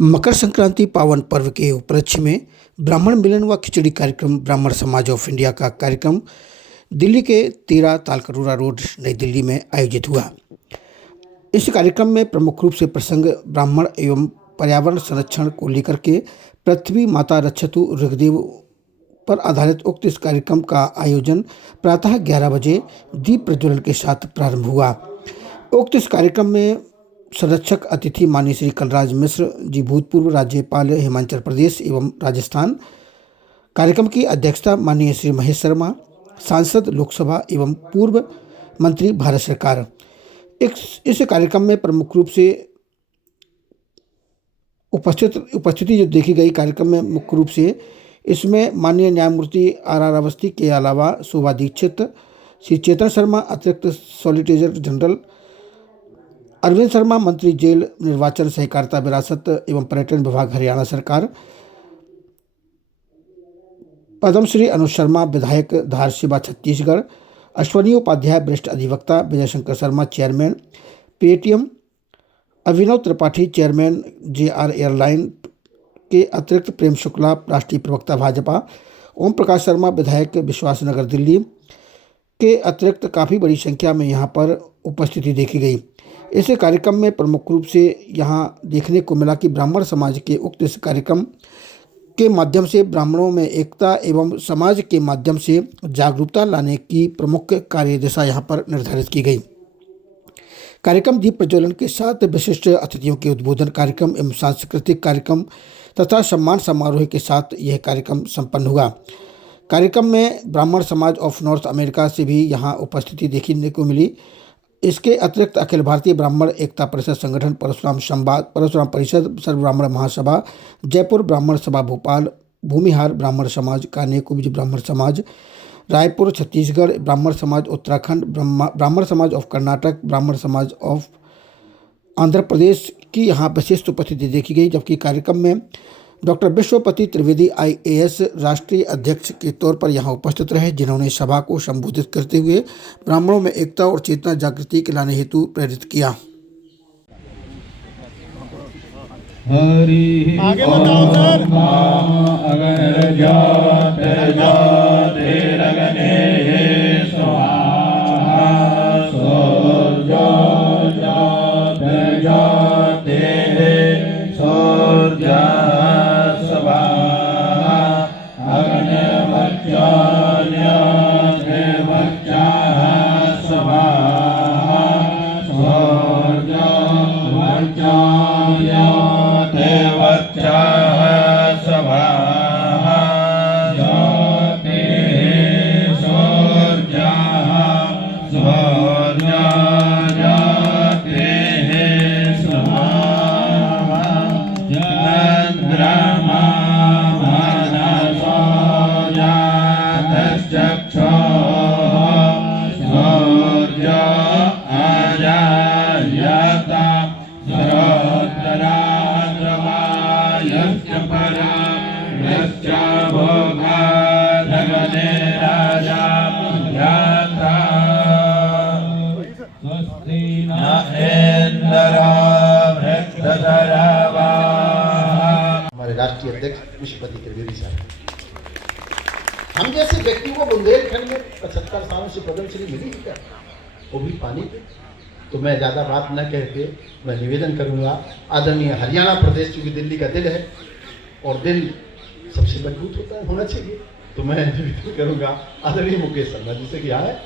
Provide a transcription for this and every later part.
मकर संक्रांति पावन पर्व के उपलक्ष्य में ब्राह्मण मिलन व खिचड़ी कार्यक्रम ब्राह्मण समाज ऑफ इंडिया का कार्यक्रम दिल्ली के 13 तालकटोरा रोड नई दिल्ली में आयोजित हुआ। इस कार्यक्रम में प्रमुख रूप से प्रसंग ब्राह्मण एवं पर्यावरण संरक्षण को लेकर के पृथ्वी माता रक्षतु ऋग्वेद पर आधारित उक्त इस कार्यक्रम का आयोजन प्रातः 11 बजे दीप प्रज्वलन के साथ प्रारंभ हुआ। उक्त इस कार्यक्रम में संरक्षक अतिथि माननीय श्री कलराज मिश्र जी, भूतपूर्व राज्यपाल हिमाचल प्रदेश एवं राजस्थान। कार्यक्रम की अध्यक्षता माननीय श्री महेश शर्मा, सांसद लोकसभा एवं पूर्व मंत्री भारत सरकार। इस कार्यक्रम में प्रमुख रूप से उपस्थिति जो देखी गई कार्यक्रम में मुख्य रूप से इसमें माननीय न्यायमूर्ति आर अवस्थी के अलावा शोभा दीक्षित, श्री चेतन शर्मा अतिरिक्त सॉलिसिटर जनरल, अरविंद शर्मा मंत्री जेल निर्वाचन सहकारिता विरासत एवं पर्यटन विभाग हरियाणा सरकार, पद्मश्री अनुज शर्मा विधायक धार शिवा छत्तीसगढ़, अश्वनी उपाध्याय वरिष्ठ अधिवक्ता, विजय शंकर शर्मा चेयरमैन पेटीएम, अभिनव त्रिपाठी चेयरमैन JR एयरलाइन के अतिरिक्त प्रेम शुक्ला राष्ट्रीय प्रवक्ता भाजपा, ओम प्रकाश शर्मा विधायक विश्वासनगर दिल्ली के अतिरिक्त काफ़ी बड़ी संख्या में यहाँ पर उपस्थिति देखी गई। इस कार्यक्रम में प्रमुख रूप से यहाँ देखने को मिला कि ब्राह्मण समाज के उक्त इस कार्यक्रम के माध्यम से ब्राह्मणों में एकता एवं समाज के माध्यम से जागरूकता लाने की प्रमुख कार्यदिशा यहाँ पर निर्धारित की गई। कार्यक्रम दीप प्रज्वलन के साथ विशिष्ट अतिथियों के उद्बोधन कार्यक्रम एवं सांस्कृतिक कार्यक्रम तथा सम्मान समारोह के साथ यह कार्यक्रम संपन्न हुआ। कार्यक्रम में ब्राह्मण समाज ऑफ नॉर्थ अमेरिका से भी यहाँ उपस्थिति देखने को मिली। इसके अतिरिक्त अखिल भारतीय ब्राह्मण एकता परिषद संगठन, परशुराम संवाद, परशुराम परिषद, सर्व ब्राह्मण महासभा, जयपुर ब्राह्मण सभा भोपाल, भूमिहार ब्राह्मण समाज, कान्यकुब्ज ब्राह्मण समाज, रायपुर छत्तीसगढ़, ब्राह्मण समाज उत्तराखंड, ब्राह्मण समाज ऑफ कर्नाटक, ब्राह्मण समाज ऑफ आंध्र प्रदेश की यहाँ विशिष्ट उपस्थिति देखी गई। जबकि कार्यक्रम में डॉक्टर विश्वपति त्रिवेदी IAS राष्ट्रीय अध्यक्ष के तौर पर यहाँ उपस्थित रहे, जिन्होंने सभा को संबोधित करते हुए ब्राह्मणों में एकता और चेतना जागृति के लाने हेतु प्रेरित किया। आगे बताओ सर। अगर जाते जाते लगने स्वाहा, सो जाते जाते सूर्य हमारे राष्ट्रीय अध्यक्ष विश्वपति त्रिवेदी साहब, हम जैसे व्यक्ति को बुंदेलखंड में 75 सालों से पद्मश्री मिली है क्या, वो भी पानी पे। तो मैं ज़्यादा बात न कहते मैं निवेदन करूंगा, आदरणीय हरियाणा प्रदेश चूँकि दिल्ली का दिल है और दिल सबसे मजबूत होना चाहिए, तो मैं निवेदन करूंगा आदरणीय मुकेश शर्मा जी से क्या है।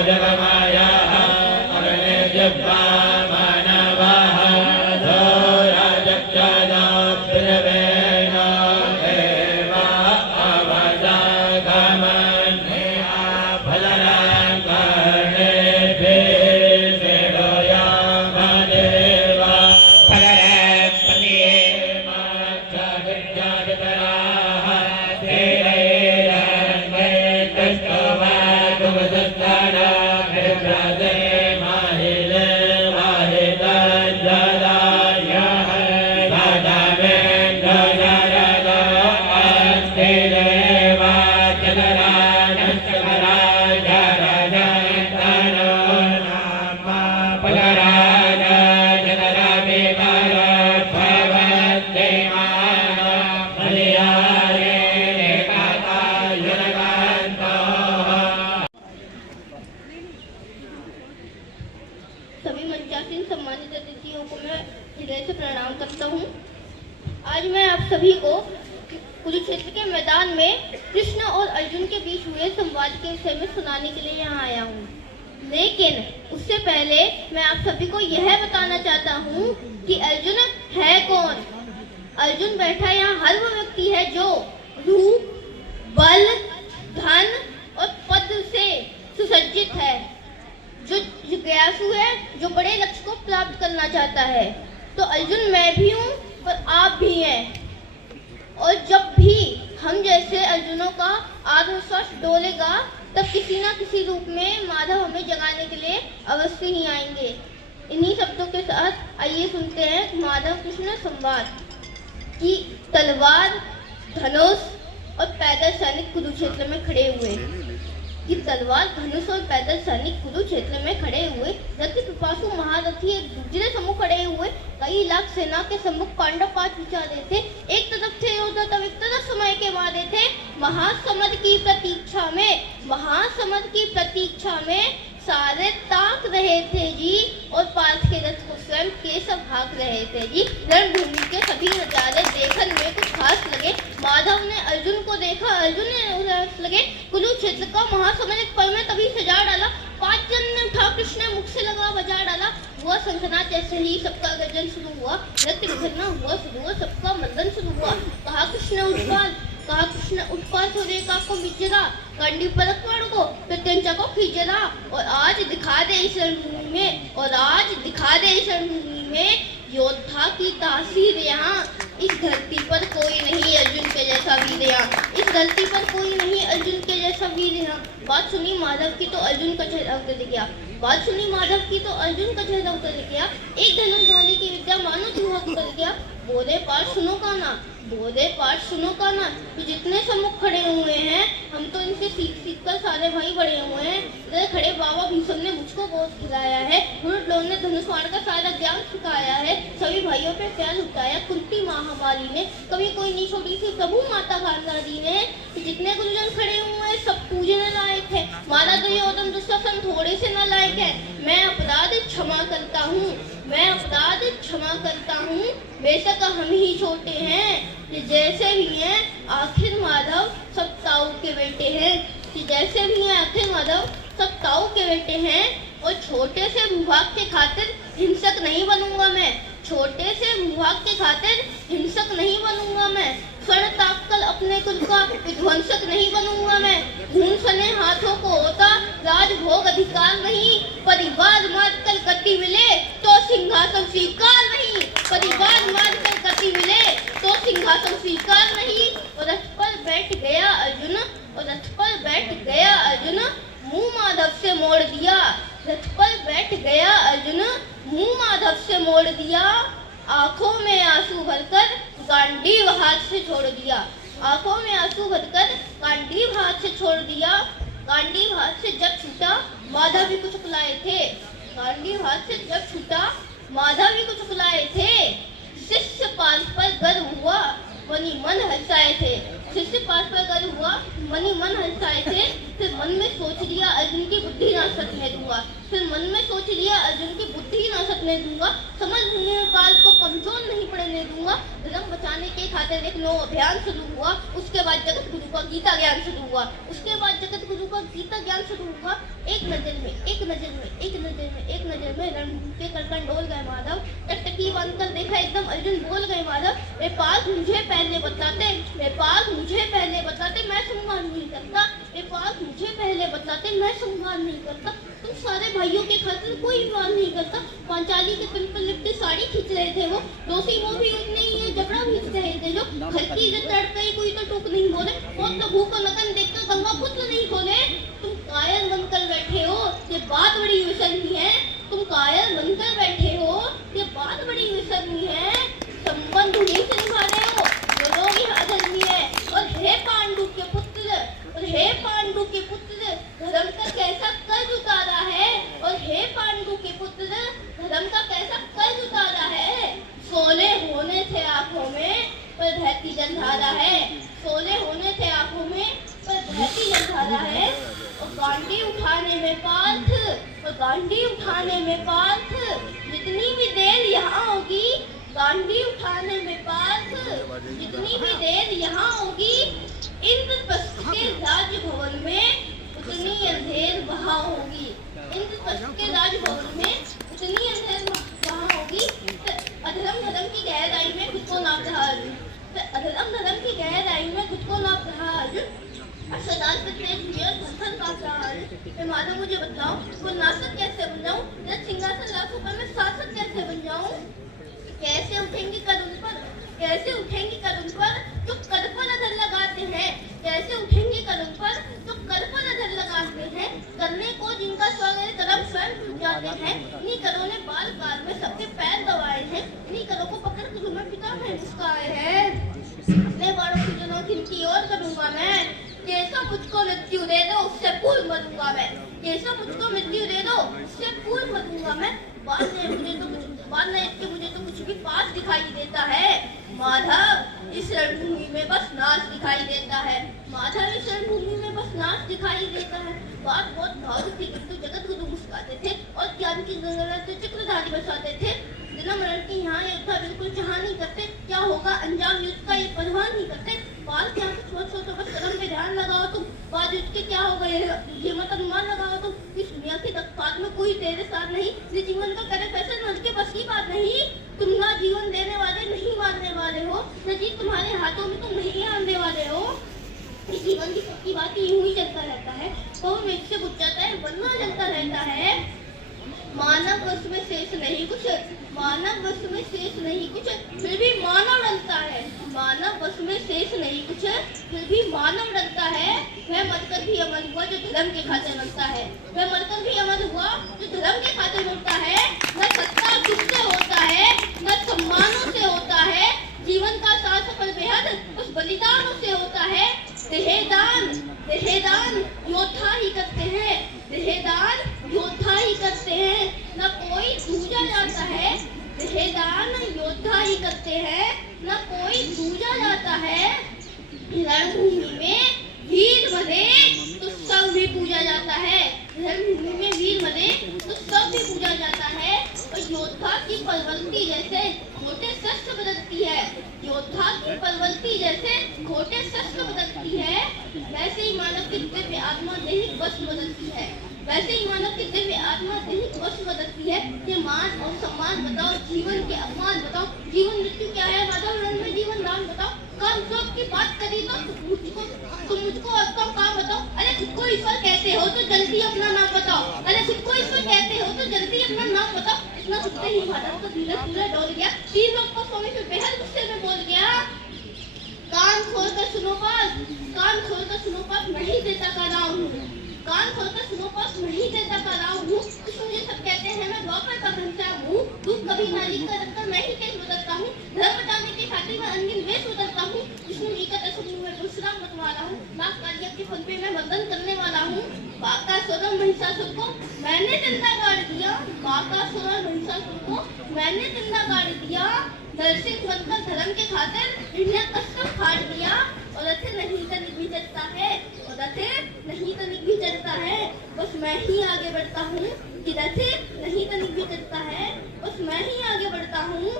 जगमाय आज मैं आप सभी को कुरुक्षेत्र के मैदान में कृष्ण और अर्जुन के बीच हुए संवाद के विषय में सुनाने के लिए यहाँ आया हूँ। लेकिन उससे पहले मैं आप सभी को यह बताना चाहता हूँ कि अर्जुन है कौन। अर्जुन बैठा यहाँ हर वो व्यक्ति है जो रूप, बल, धन और पद से सुसज्जित है, जो जिज्ञासु है, जो बड़े लक्ष्य को प्राप्त करना चाहता है। तो अर्जुन मैं भी हूँ और आप भी हैं। और जब भी हम जैसे अर्जुनों का आत्मविश्वास डोलेगा तब किसी ना किसी रूप में माधव हमें जगाने के लिए अवश्य ही आएंगे। इन्हीं शब्दों के साथ आइए सुनते हैं माधव कृष्ण संवाद की। तलवार, धनुष और पैदल सैनिक कुरुक्षेत्र में खड़े हुए। कि तलवार, धनुष और पैदल सैनिक कुरुक्षेत्र में खड़े हुए। रथ पिपासु महारथी एक दूसरे सम्मुख खड़े हुए। कई लाख सेना के सम्मुख पांडव पांच विचारे थे। एक तरफ थे योद्धा तब एक तरफ समय के वादे थे। महासमर की प्रतीक्षा में सारे ताक रहे थे जी, और पार्थ के रथ को स्वयं केशव हाँक रहे थे जी। रणभूमि के सभी नजारे देखने में कुछ खास लगे। माधव ने अर्जुन को देखा, अर्जुन ने लगे। कुरुक्षेत्र का महासमर एक पल में तभी सजा डाला। 5 जन ने उठा, कृष्ण ने मुख से लगा बजा डाला। हुआ शंखनाद, जैसे ही सबका गर्जन शुरू हुआ। नृत्य करना हुआ शुरू हुआ, सबका मर्दन शुरू हुआ। कहा कृष्ण उत्पाद छोड़े का को बिचरा, कंडी पर रखवाड़ को प्रत्यंचा को खींचरा। और आज दिखा दे इस रणभूमि में योद्धा की तासीर यहाँ। इस धरती पर कोई नहीं अर्जुन के जैसा वीर यहाँ। इस धरती पर कोई नहीं अर्जुन के जैसा वीर यहाँ। बात सुनी माधव की तो अर्जुन का चेहरा उतर गया। एक धनुर्धारी की विद्या मानो चूहा उतर गया। बोले पाठ सुनो काना, तो जितने सम्मुख खड़े हुए हैं हम तो इनसे सीख कर सारे भाई बड़े हुए हैं। इधर खड़े बाबा भीष्म ने मुझको बहुत खिलाया है। गुरुद्रोण ने धनुष बाण का सारा ज्ञान सिखाया है। सभी भाइयों पे प्यार लुटाया कुंती महामारी ने। कभी कोई नहीं छोड़ी थी प्रभु माता गांधारी ने। तो जितने गुरुजन खड़े हुए हैं सब पूजने लायक है। माना तो ये ओदम दुशासन थोड़े से न लायक है। मैं अपराध क्षमा करता हूँ, बेशक हम ही छोटे हैं कि जैसे भी हैं आखिर माधव सब ताऊ के बेटे हैं। और छोटे से भूभाग के खातिर हिंसक नहीं बनूंगा मैं। स्वर्ण ताकल अपने कुल का विध्वंसक नहीं बनूंगा मैं। खून सने हाथों को होता राजभोग अधिकार नहीं। परिवार मारकर गति मिले तो सिंहासन स्वीकार नहीं। और रथ पर बैठ गया अर्जुन, मुंह माधव से मोड़ दिया। आंखों में आंसू भरकर गांडीव हाथ से छोड़ दिया। गांडीव हाथ से जब छूटा माधव भी कुछ कुलाए थे। शिष्य पास पर गर्व हुआ मनी मन हंसाए थे। फिर मन में सोच लिया अर्जुन की बुद्धि ना सतने दूंगा। समझ बाल को कमजोर नहीं पड़ने दूंगा। धर्म बचाने के खातिर एक नो अभियान शुरू हुआ। उसके बाद जगत गुरु का गीता ज्ञान शुरू हुआ। एक नजर में रणभूमि के कड़कन डोल गए माधव। टकटकी बांधकर देखा एकदम अर्जुन बोल गए माधव, मेरे पास मुझे पहले बताते मैं संहार नहीं करता। तुम सारे भाइयों के खातिर कोई विवाद नहीं करता। पांचाली के तन पर लिपटी साड़ी खींच रहे थे वो। दोषी वो भी उतने ही है, जबड़ा खींच रहे थे जो। हल्की इज्जत लड़ गई कोई तो टूक नहीं बोले। और प्रभु को नकन देखकर गंगा पुत्र नहीं खोले। तुम कायर बनकर बैठे हो, ये बात बड़ी विसर्मी है। संबंध उन्हीं से निभा रहे हो जो लोग यहाँ धर्मी है। और हे पांडु के पुत्र, धर्म का कैसा कर्ज उतारा है। सोले होने थे आंखों में पर बहती जलधारा है। और गांडी उठाने में पार्थ जितनी भी देर यहाँ होगी, गांडी उठाने में पार्थ ही देर यहाँ होगी इंद्रप्रस्थ के राजभवन में उतनी अंधेर वहाँ होगी। इंद्रप्रस्थ के राजभवन में उतनी अंधेर वहाँ होगी। अधर्म धर्म की गहराई में खुद को नाप रहा अर्जुन। अधर्म धर्म की गहराई में खुद को नाप रहा अर्जुन। सदाल पे तेज हुए और धन काट रहा है। माधव मुझे बताओ, वो नासक कैसे बन जाऊं? जब सिंहासन लाखों पर मैं शासक कैसे बन जाऊं? कैसे उठेंगी कदम पर, कैसे उठेंगी कदम पर तो कर पर अधर लगाते हैं। कैसे उठेंगी कदम पर तो कर पर अधर लगाते हैं। करने को जिनका स्वागत कदम स्वयं टूट जाते हैं। इन्हीं करों ने बाल काल में सबके पैर दबाए हैं। इन्हीं करों को पकड़ कर तुम्हें पिता में मुस्काए हैं। अपने बड़ों की जनों की ओर करूंगा मैं। जैसा मुझको मृत्यु दे दो उससे पूर्व मरूंगा मैं। जैसा मुझको मृत्यु दे दो उससे पूर्व मरूंगा मैं। बाद में मुझे तो कुछ भी पास दिखाई देता है। माधव इस रणभूमि में बस नाच दिखाई देता है। माधव इस रणभूमि में बस नाच दिखाई देता है। बात बहुत भावुक थी किंतु जगत गुरु मुस्काते थे और ज्ञान की गंगा से चक्रधारी बसाते थे। जन्म मरण की यहाँ योद्धा बिल्कुल चाह नहीं करते। क्या होगा अंजाम युद्ध का ये परवाह नहीं करते। बाल क्या कुछ मत सोचो, बस कदम पे ध्यान लगाओ तुम। बाद युद्ध के क्या होगा ये मत अनुमान लगाओ तुम। इस दुनिया की तकपात में कोई तेरे साथ नहीं। इस जीवन का करे फैसला मन के बस की बात नहीं। तुम ना जीवन देने वाले नहीं मारने वाले हो, न जी तुम्हारे हाथों में तुम नहीं आने वाले हो। इस जीवन की सबकी बात यूं ही चलता रहता है। कौन मेघ से बुझ जाता है वरना चलता रहता है। मानव वश में शेष नहीं कुछ, मानव वश में शेष नहीं कुछ, फिर भी मानव डरता है। मानव वश में शेष नहीं कुछ, फिर भी मानव डरता है। वह मरकर भी अमर हुआ जो धर्म के खातिर मरता है। वह मरकर भी अमर हुआ जो धर्म के खातिर मरता है। न सत्ता किससे होता है, न सम्मानों से होता है। जीवन का सार सफल बेहद उस बलिदानों से होता है। देहदान योद्धा ही करते हैं। देहदान योद्धा ही करते हैं, न कोई दूजा जाता है। देहदान योद्धा ही करते हैं, न कोई दूजा जाता है। रणभूमि में वीर मरे तो सब भी पूजा जाता है। रणभूमि में वीर मरे तो सब भी पूजा जाता है। और योद्धा की परवलती जैसे घोटे शस्त्र बदलती है। योद्धा की परवलती जैसे घोटे शस्त्र बदलती है, वैसे ही मानव की दिव्य आत्मा दैहिक वस्त्र बदलती है। वैसे ही मानव की दिव्य आत्मा दैहिक वस्त्र बदलती है। ये मान और सम्मान बताओ, जीवन के अपमान बताओ। जीवन मृत्यु क्या है माधव, रण में जीवन नाम बताओ। काम क्रोध की बात करी तो तुम मुझको कम काम बताओ। अरे खुद को ईश्वर कहते हो तो जल्दी अपना नाम बताओ। अरे खुद को ईश्वर कहते हो तो जल्दी अपना नाम बताओ। इतना सुनते ही माधव का धीरे धीरे डोल गया। तीन लोग को स्वामी फिर बेहद गुस्से में बोल गया, कान खोल कर सुनो पास, कान खोल कर सुनो पास, मैं ही देता का नाम हूँ। कान खोलकर सुनो पास, मैं ही देता का नाम हूँ। मुझे सब कहते हैं मैं द्वापर का घनश्याम हूँ। दूध कभी नारी का रखकर मैं ही केस बदलता हूँ। धर्म बचाने की खातिर मैं अन्य वेश बदलता हूँ। विष्णु जी का दर्शन में परशुराम मतवाला हूँ। माँ कालिया के फल पे मैं मर्दन करने वाला हूँ। बाकासुर महिषासुर को मैंने जिंदा गाड़ दिया। बाकासुर महिषासुर को मैंने जिंदा गाड़ दिया। नरसिंह बनकर धर्म के खातिर इन्हें कसम फाड़ दिया। और रथे नहीं तनिक भी चलता है, और रथे नहीं तनिक भी चलता है, बस मैं ही आगे बढ़ता हूँ। कि रथे नहीं तनिक भी चलता है, बस मैं ही आगे बढ़ता हूँ।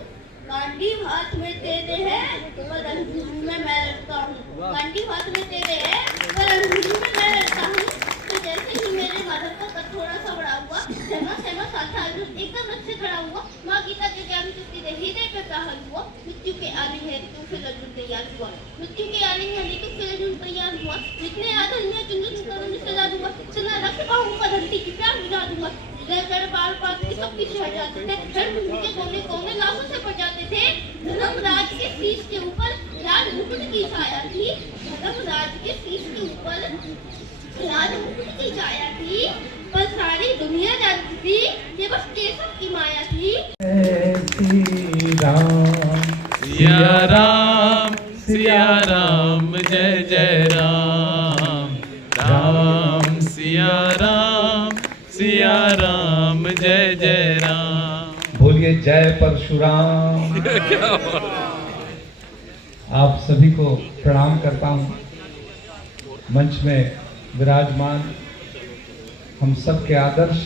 गांडीव हाथ में तेरे है पर रणभूमि में मैं लड़ता हूँ। गांडीव हाथ में तेरे है पर रणभूमि में मैं लड़ता हूँ। तो जैसे ही मेरे माधव का कद थोड़ा सा बड़ा हुआ, सहमा साथा अर्जुन एकदम रथ से खड़ा हुआ। माँ गीता के ज्ञान शक्ति दे हृदय पे प्रहार हुआ। मृत्यु के आने में तो फिर अर्जुन तैयार हुआ। मृत्यु के आने में तो फिर अर्जुन तैयार हुआ। जितने आधर में चुंदन करों ने सजा दूंगा। चला रख पाऊंगा धरती की प्यार बुझा दूंगा। जड़ बाल पात के सब पीछे हट जाते थे। रणभूमि के कोने कोने लाशों से पड़ जाते थे। धर्मराज के शीश के ऊपर राज मुकुट की छाया थी। धर्मराज के शीश के ऊपर राज मुकुट की छाया थी, पर सारी दुनिया जानती थी ये बस केशव की माया थी। सिया राम जय जय राम। राम सिया राम जय जय राम। बोलिए जय परशुराम। आप सभी को प्रणाम करता हूँ। मंच में विराजमान हम सब के आदर्श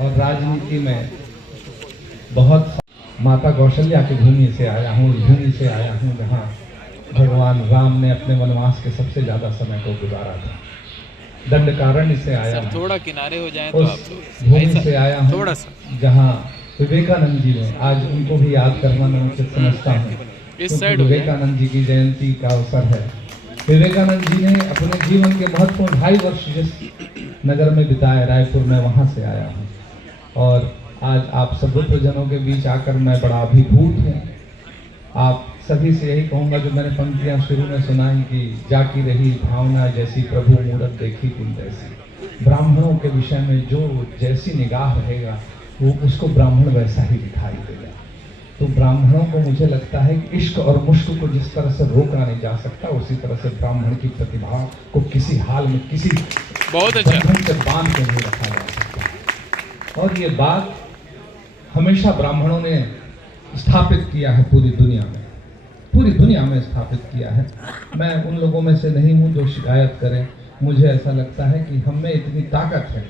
और राजनीति में बहुत माता कौशल्या की भूमि से आया हूँ, जहाँ भगवान राम ने अपने वनवास के सबसे ज़्यादा समय को गुजारा था। दंडकारण्य से आया सर हूँ, थोड़ा किनारे हो जाए तो उस आप लोग भूमि ऐसा से आया हूँ थोड़ा सा जहाँ विवेकानंद जी ने, आज उनको भी याद करना मैं उचित समझता हूँ इस क्योंकि साइड हो जाए। विवेकानंद जी की जयंती का अवसर है। विवेकानंद जी ने अपने जीवन के महत्वपूर्ण 2.5 वर्ष जिस नगर में बिताए, रायपुर में, वहाँ से आया हूँ और आज आप सब बुद्धजनों के बीच आकर मैं बड़ा अभिभूत हूँ। आप सभी से यही कहूँगा जो मैंने पंक्तियाँ शुरू में सुनाई कि जाकी रही भावना जैसी प्रभु मूरत देखी तुम जैसी। ब्राह्मणों के विषय में जो जैसी निगाह रहेगा वो उसको ब्राह्मण वैसा ही दिखाई देगा। तो ब्राह्मणों को मुझे लगता है कि इश्क और मुश्क को जिस तरह से रोका नहीं जा सकता, उसी तरह से ब्राह्मण की प्रतिभा को किसी हाल में किसी बहुत अच्छा। बंधन से बांध के नहीं रखा जा सकता। और ये बात हमेशा ब्राह्मणों ने स्थापित किया है पूरी दुनिया में स्थापित किया है। मैं उन लोगों में से नहीं हूँ जो शिकायत करें। मुझे ऐसा लगता है कि हम में इतनी ताकत है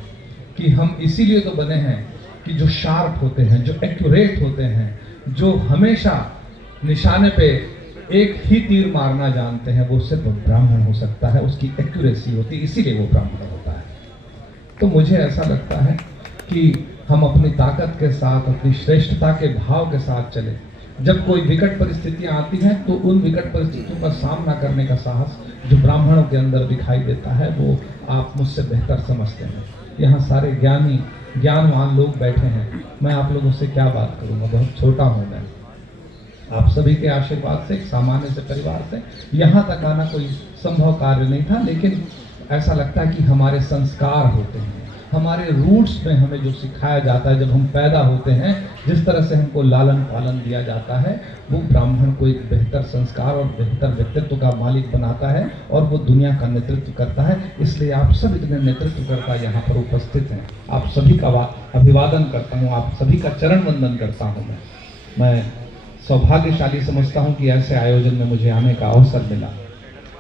कि हम इसीलिए तो बने हैं कि जो शार्प होते हैं, जो एक्यूरेट होते हैं, जो हमेशा निशाने पे एक ही तीर मारना जानते हैं, वो सिर्फ ब्राह्मण हो सकता है। उसकी एक्यूरेसी होती है, इसीलिए वो ब्राह्मण होता है। तो मुझे ऐसा लगता है कि हम अपनी ताकत के साथ, अपनी श्रेष्ठता के भाव के साथ चले। जब कोई विकट परिस्थितियां आती हैं तो उन विकट परिस्थितियों का सामना करने का साहस जो ब्राह्मणों के अंदर दिखाई देता है वो आप मुझसे बेहतर समझते हैं। यहाँ सारे ज्ञानवान लोग बैठे हैं, मैं आप लोगों से क्या बात करूँगा, बहुत छोटा हूँ मैं। आप सभी के आशीर्वाद से, एक सामान्य से परिवार से यहाँ तक आना कोई संभव कार्य नहीं था, लेकिन ऐसा लगता है कि हमारे संस्कार होते हैं, हमारे रूट्स में हमें जो सिखाया जाता है, जब हम पैदा होते हैं, जिस तरह से हमको लालन पालन दिया जाता है, वो ब्राह्मण को एक बेहतर संस्कार और बेहतर व्यक्तित्व का मालिक बनाता है और वो दुनिया का नेतृत्व करता है। इसलिए आप सब इतने नेतृत्वकर्ता यहाँ पर उपस्थित हैं, आप सभी का अभिवादन करता हूँ, आप सभी का चरण वंदन करता हूँ। मैं सौभाग्यशाली समझता हूँ कि ऐसे आयोजन में मुझे आने का अवसर मिला।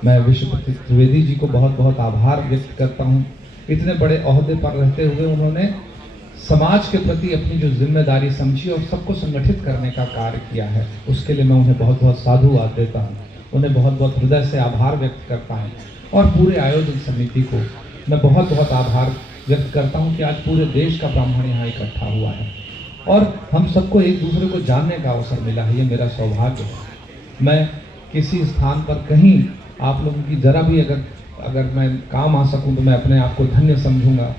मैं विश्वपति त्रिवेदी जी को बहुत बहुत आभार व्यक्त करता हूँ। इतने बड़े ओहदे पर रहते हुए उन्होंने समाज के प्रति अपनी जो जिम्मेदारी समझी और सबको संगठित करने का कार्य किया है, उसके लिए मैं उन्हें बहुत बहुत साधुवाद देता हूँ। उन्हें बहुत बहुत हृदय से आभार व्यक्त करता हूँ और पूरे आयोजन समिति को मैं बहुत बहुत आभार व्यक्त करता हूँ कि आज पूरे देश का ब्राह्मण यहाँ इकट्ठा हुआ है और हम सबको एक दूसरे को जानने का अवसर मिला है। ये मेरा सौभाग्य है। मैं किसी स्थान पर कहीं आप लोगों की जरा भी अगर मैं काम आ सकूं तो मैं अपने आप को धन्य समझूंगा।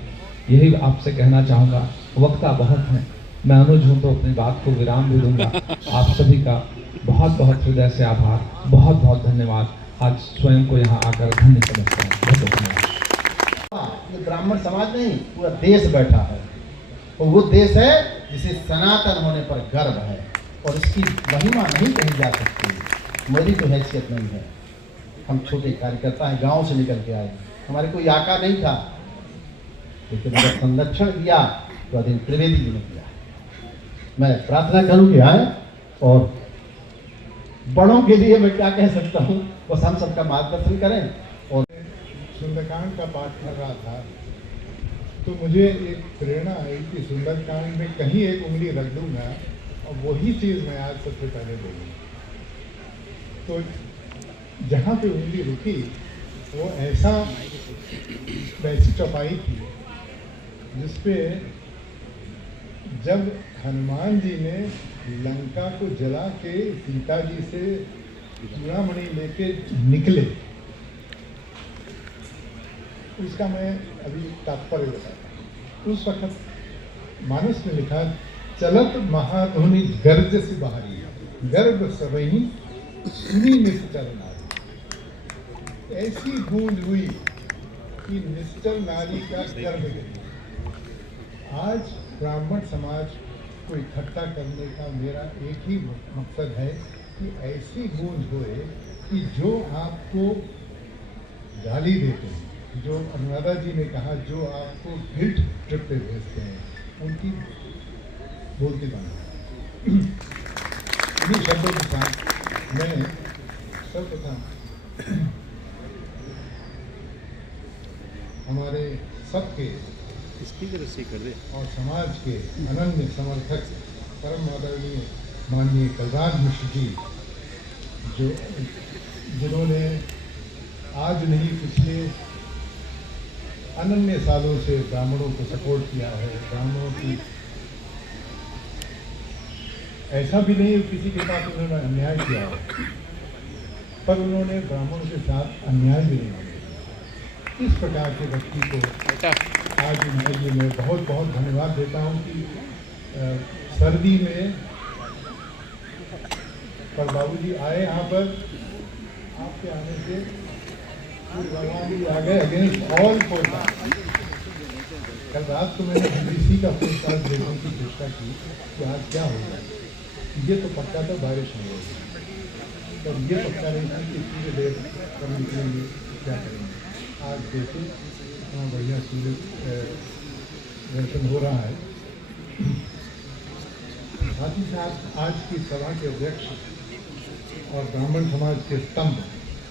यही आपसे कहना चाहूँगा। वक्ता बहुत हैं, मैं अनुज हूँ तो अपनी बात को विराम भी दूंगा। आप सभी का बहुत बहुत हृदय से आभार, बहुत बहुत धन्यवाद। आज स्वयं को यहाँ आकर धन्य समझता हूँ। बहुत बहुत धन्यवाद। ये ब्राह्मण समाज नहीं, पूरा देश बैठा है और वो देश है जिसे सनातन होने पर गर्व है और इसकी महिमा नहीं कही जा सकती। मेरी तो हैसियत नहीं है, हम छोटे कार्यकर्ता हैं, गांव से निकल के आए, हमारे कोई आका नहीं था, लेकिन जब संरक्षण किया तो अधीन त्रिवेदी जी ने किया। मैं प्रार्थना करूँ कि आए और बड़ों के लिए मैं क्या कह सकता हूँ, बस हम सबका मार्गदर्शन करें। और सुंदरकांड का पाठ कर रहा था तो मुझे एक प्रेरणा आई कि सुंदरकांड में कहीं एक उंगली रख दूंगा और वही चीज़ मैं आज सबसे पहले बोलूँगा। तो जहाँ पे उंगली रुकी वो वैसी चौपाई थी जिसपे जब हनुमान जी ने लंका को जला के सीता जी से चूड़ामणि लेके निकले, उसका मैं अभी तात्पर्य बताता हूँ। उस वक्त मानस में लिखा, चलत महाधुनि गर्ज से बाहरी, गर्भ सबही सुनी निश्चल नारी। ऐसी गूंज हुई कि निश्चल नारी का गर्भ गई। आज ब्राह्मण समाज को इकट्ठा करने का मेरा एक ही मकसद है कि ऐसी गूंज होए कि जो आपको गाली देते हैं, जो अनुराधा जी ने कहा, जो आपको गिल्ट ट्रिप पे भेजते हैं, उनकी बोलती बना। इन्हीं शब्दों के साथ मैं सर्वप्रथम हमारे सबके स्पीकर से कर दे और समाज के अनन्य समर्थक परम आदरणीय माननीय कलराज मिश्र जी जो जिन्होंने आज नहीं पिछले अनन्य सालों से ब्राह्मणों को सपोर्ट किया है। ब्राह्मणों की ऐसा भी नहीं किसी के साथ उन्होंने अन्याय किया है, पर उन्होंने ब्राह्मणों के साथ अन्याय भी नहीं किया। इस प्रकार के व्यक्ति को आज उनके लिए मैं बहुत बहुत धन्यवाद देता हूँ कि सर्दी में पर बाबूजी आए यहाँ पर। आपके आने से भगवान जी आ गए अगेंस्ट ऑल फोर्सेस। कल रात को मैंने BBC का फोरकास्ट देखने की चेष्टा की कि आज क्या होगा। ये तो पक्का था बारिश नहीं होगी, तो ये पक्का नहीं था कि पूरे देर कम निकलेंगे, क्या करेंगे। आज देखिए इतना बढ़िया सूर्य दर्शन हो रहा है। साथ ही साथ आज की सभा के अध्यक्ष और ब्राह्मण समाज के स्तंभ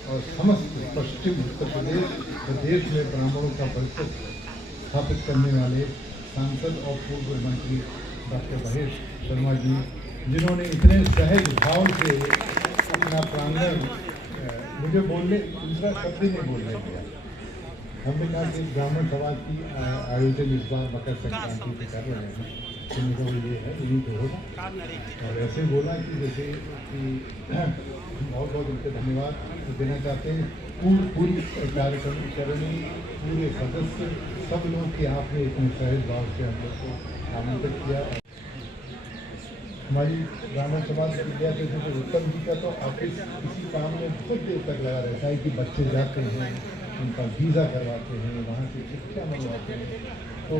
और समस्त पश्चिम उत्तर प्रदेश में ब्राह्मणों का वर्चस्व स्थापित करने वाले सांसद और पूर्व मंत्री डॉक्टर महेश शर्मा जी, जिन्होंने इतने सहज भाव से अपना प्रांगण मुझे बोलने दूसरा शब्द ही नहीं बोलने दिया। हमने कहा कि ब्राह्मण समाज की आयोजन इस बार मकर संक्रांति पे कर रहे हैं, तो मेरा ये है यही तो होगा। और ऐसे बोला कि जैसे कि बहुत बहुत उनके धन्यवाद देना चाहते हैं। पूरी कार्यक्रम पूरे सदस्य सब लोग कि आपने इतने सहज भाव से हम लोग को आमंत्रित किया। हमारी ब्राह्मण समाज की विद्या से जैसे उत्तम जी का तो ऑफिस इसी काम में बहुत देर तक लगा रहता है कि बच्चे जाते हैं, उनका वीज़ा करवाते हैं, वहाँ से शिक्षा मंगवाते हैं। तो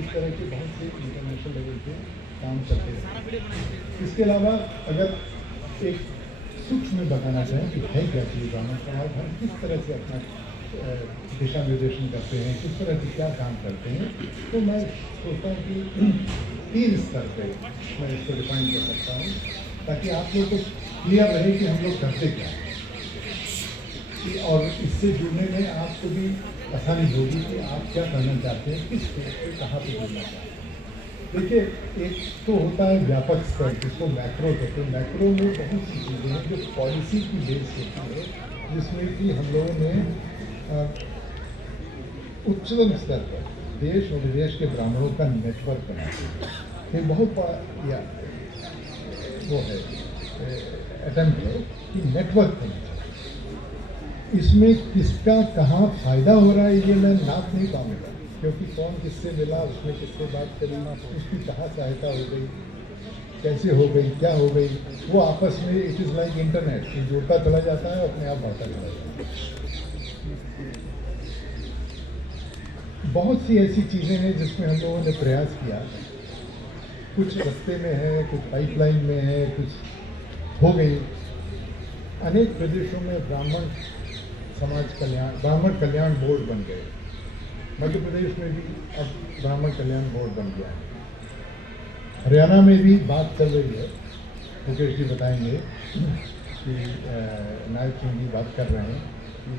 इस तरह के बहुत से इंटरनेशनल लेवल पे काम करते हैं। इसके अलावा अगर एक सूक्ष्म बताना चाहें कि है क्या चीज़ ब्राह्मण समाज, हम किस तरह से अपना दिशा निर्देशन करते हैं, किस तरह से क्या काम करते हैं, तो मैं सोचता हूँ कि 3 स्तर पे मैं इसको डिफाइन कर सकता हूँ, ताकि आप लोग को क्लियर रहे कि हम लोग करते क्या हैं और इससे जुड़ने में आपको भी आसानी होगी कि आप क्या करना चाहते हैं, किस स्टेज पे कहाँ पे जुड़ना चाहते हैं। देखिए, एक तो होता है व्यापक स्तर, जिसको मैक्रो कहते हैं। मैक्रो में बहुत सी चीज़ें हैं जो पॉलिसी की बेस होती है, जिसमें कि हम लोगों ने उच्चतम स्तर पर देश और विदेश के ब्राह्मणों का नेटवर्क बनाते हैं। ये बहुत बड़ा या वो है अटेम्प्ट है कि नेटवर्क होना चाहिए। इसमें किसका कहाँ फ़ायदा हो रहा है ये मैं नाप नहीं पाऊँगा, क्योंकि कौन किससे मिला, उसमें किससे बात करी, उसकी कहाँ सहायता हो गई, कैसे हो गई, क्या हो गई, वो आपस में इट इज़ लाइक इंटरनेट जुड़ता चला जाता है, अपने आप बढ़ता चला जाता है। बहुत सी ऐसी चीज़ें हैं जिसमें हम लोगों ने प्रयास किया, कुछ रास्ते में है, कुछ पाइपलाइन में है, कुछ हो गई। अनेक प्रदेशों में ब्राह्मण कल्याण बोर्ड बन गए। मध्य प्रदेश में भी अब ब्राह्मण कल्याण बोर्ड बन गया है। हरियाणा में भी बात चल रही है, मुकेश जी बताएंगे कि नायब सिंह जी बात कर रहे हैं कि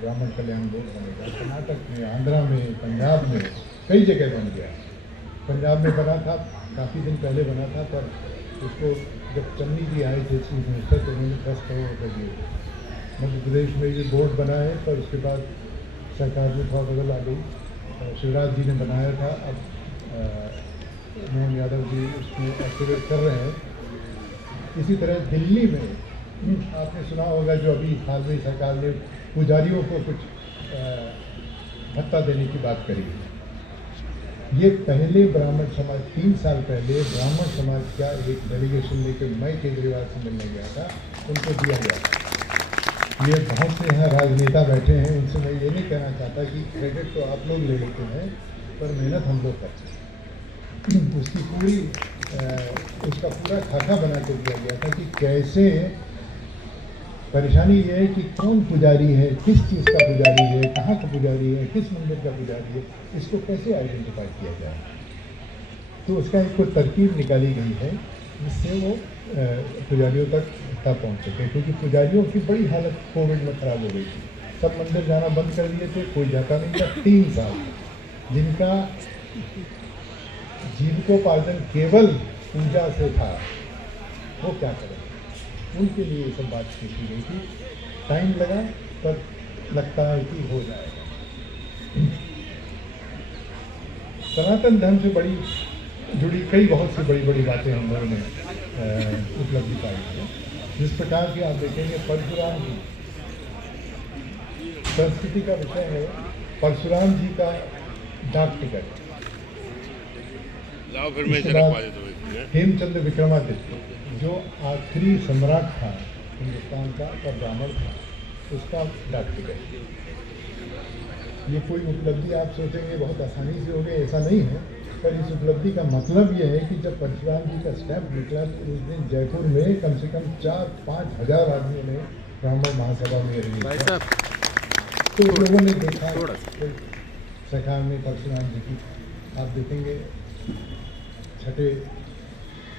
ब्राह्मण कल्याण बोर्ड बनेगा। कर्नाटक में, आंध्रा में, पंजाब में कई जगह बन गया। पंजाब में बना था, काफ़ी दिन पहले बना था, पर उसको जब चन्नी जी आए थे चीफ मिनिस्टर तो उन्होंने 10 करोड़ रुपये दिए। मध्य प्रदेश में ये बोर्ड बना है, पर उसके बाद सरकार में थोड़ा बदल आ गई। शिवराज जी ने बनाया था, अब मोहन यादव जी उसमें एक्टिवेट कर रहे हैं। इसी तरह दिल्ली में आपने सुना होगा, जो अभी हाल में सरकार ने पुजारियों को कुछ भत्ता देने की बात करी। ये पहले ब्राह्मण समाज 3 साल पहले ब्राह्मण समाज का एक डेलीगेशन लेकर मैं केजरीवाल से मिलने गया था, उनको दिया गया था। ये बहुत से यहाँ राजनेता बैठे हैं, उनसे मैं ये नहीं कहना चाहता कि क्रेडिट तो आप लोग ले लेते हैं, पर मेहनत हम लोग करते हैं। उसकी पूरी उसका पूरा खाका बना के दिया गया था कि कैसे परेशानी ये है कि कौन पुजारी है, किस चीज़ का पुजारी है, कहाँ का पुजारी है, किस मंदिर का पुजारी है, इसको कैसे आइडेंटिफाई किया जाए। तो उसका एक कोई तरकीब निकाली गई है जिससे वो पुजारियों तक पहुँच सके, क्योंकि पुजारियों की बड़ी हालत कोविड में ख़राब हो गई थी। सब मंदिर जाना बंद कर दिए थे, कोई जाता नहीं था। 3 साल जिनका जीविकोपार्जन केवल पूजा से था, वो क्या करें, उनके लिए सब बात की गई थी। टाइम लगा पर लगता है कि हो जाएगा। सनातन धर्म से जुड़ी कई बहुत सी बड़ी बड़ी बातें हम लोगों ने उपलब्धि पाई है। जिस प्रकार की आप देखेंगे परशुराम जी, संस्कृति का विषय है परशुराम जी का डाक टिकट। इसके बाद हेमचंद्र विक्रमादित्य जो आखिरी सम्राट था हिंदुस्तान का और ब्राह्मण था, उसका डाक टिकट। ये कोई उपलब्धि आप सोचेंगे बहुत आसानी से हो गई, ऐसा नहीं है। पर इस उपलब्धि का मतलब ये है कि जब परशुराम जी का स्टैम्प निकला तो उस दिन जयपुर में कम से कम 4-5 हजार आदमियों ने ब्राह्मण महासभा में रिलीज किया। तो लोगों ने देखा सरकार में परशुराम जी की, आप देखेंगे छठे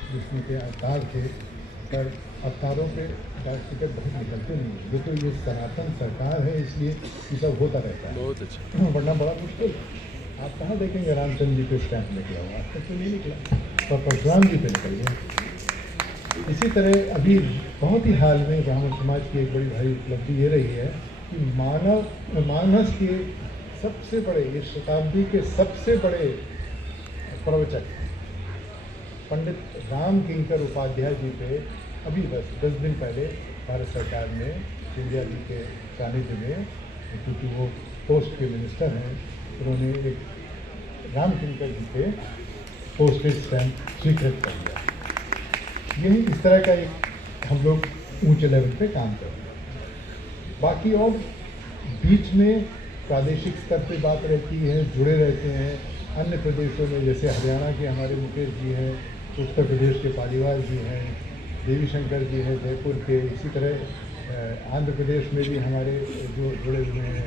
जिसमें के अवतार थे, पर अवतारों पे डाक टिकट बहुत निकलते नहीं है। ये तो ये सनातन सरकार है, इसलिए ये सब होता रहता है। बहुत अच्छा। वरना बड़ा मुश्किल। आप कहाँ देखेंगे रामचंद्र जी पे स्टैंप निकला हुआ, आज तक तो नहीं निकला, पर परशुराम जी पे निकल गया। इसी तरह अभी बहुत ही हाल में ब्राह्मण समाज की एक बड़ी भारी उपलब्धि ये रही है कि मानस के सबसे बड़े, इस शताब्दी के सबसे बड़े प्रवचक पंडित राम किंकर उपाध्याय जी पे अभी बस 10 दिन पहले भारत सरकार ने सिंधिया जी के सानिध्य में, क्योंकि वो पोस्ट के मिनिस्टर हैं, उन्होंने एक राम किंकर जी पे पोस्टेज स्टैम्प स्वीकृत कर दिया। यही इस तरह का एक हम लोग ऊंचे लेवल पे काम कर रहे हैं। बाकी और बीच में प्रादेशिक स्तर पे बात रहती है, जुड़े रहते हैं। अन्य प्रदेशों में जैसे हरियाणा के हमारे मुकेश जी हैं, उत्तर प्रदेश के पालीवाल जी हैं, देवी शंकर जी हैं जयपुर के, इसी तरह आंध्र प्रदेश में भी हमारे जो जुड़े हुए हैं,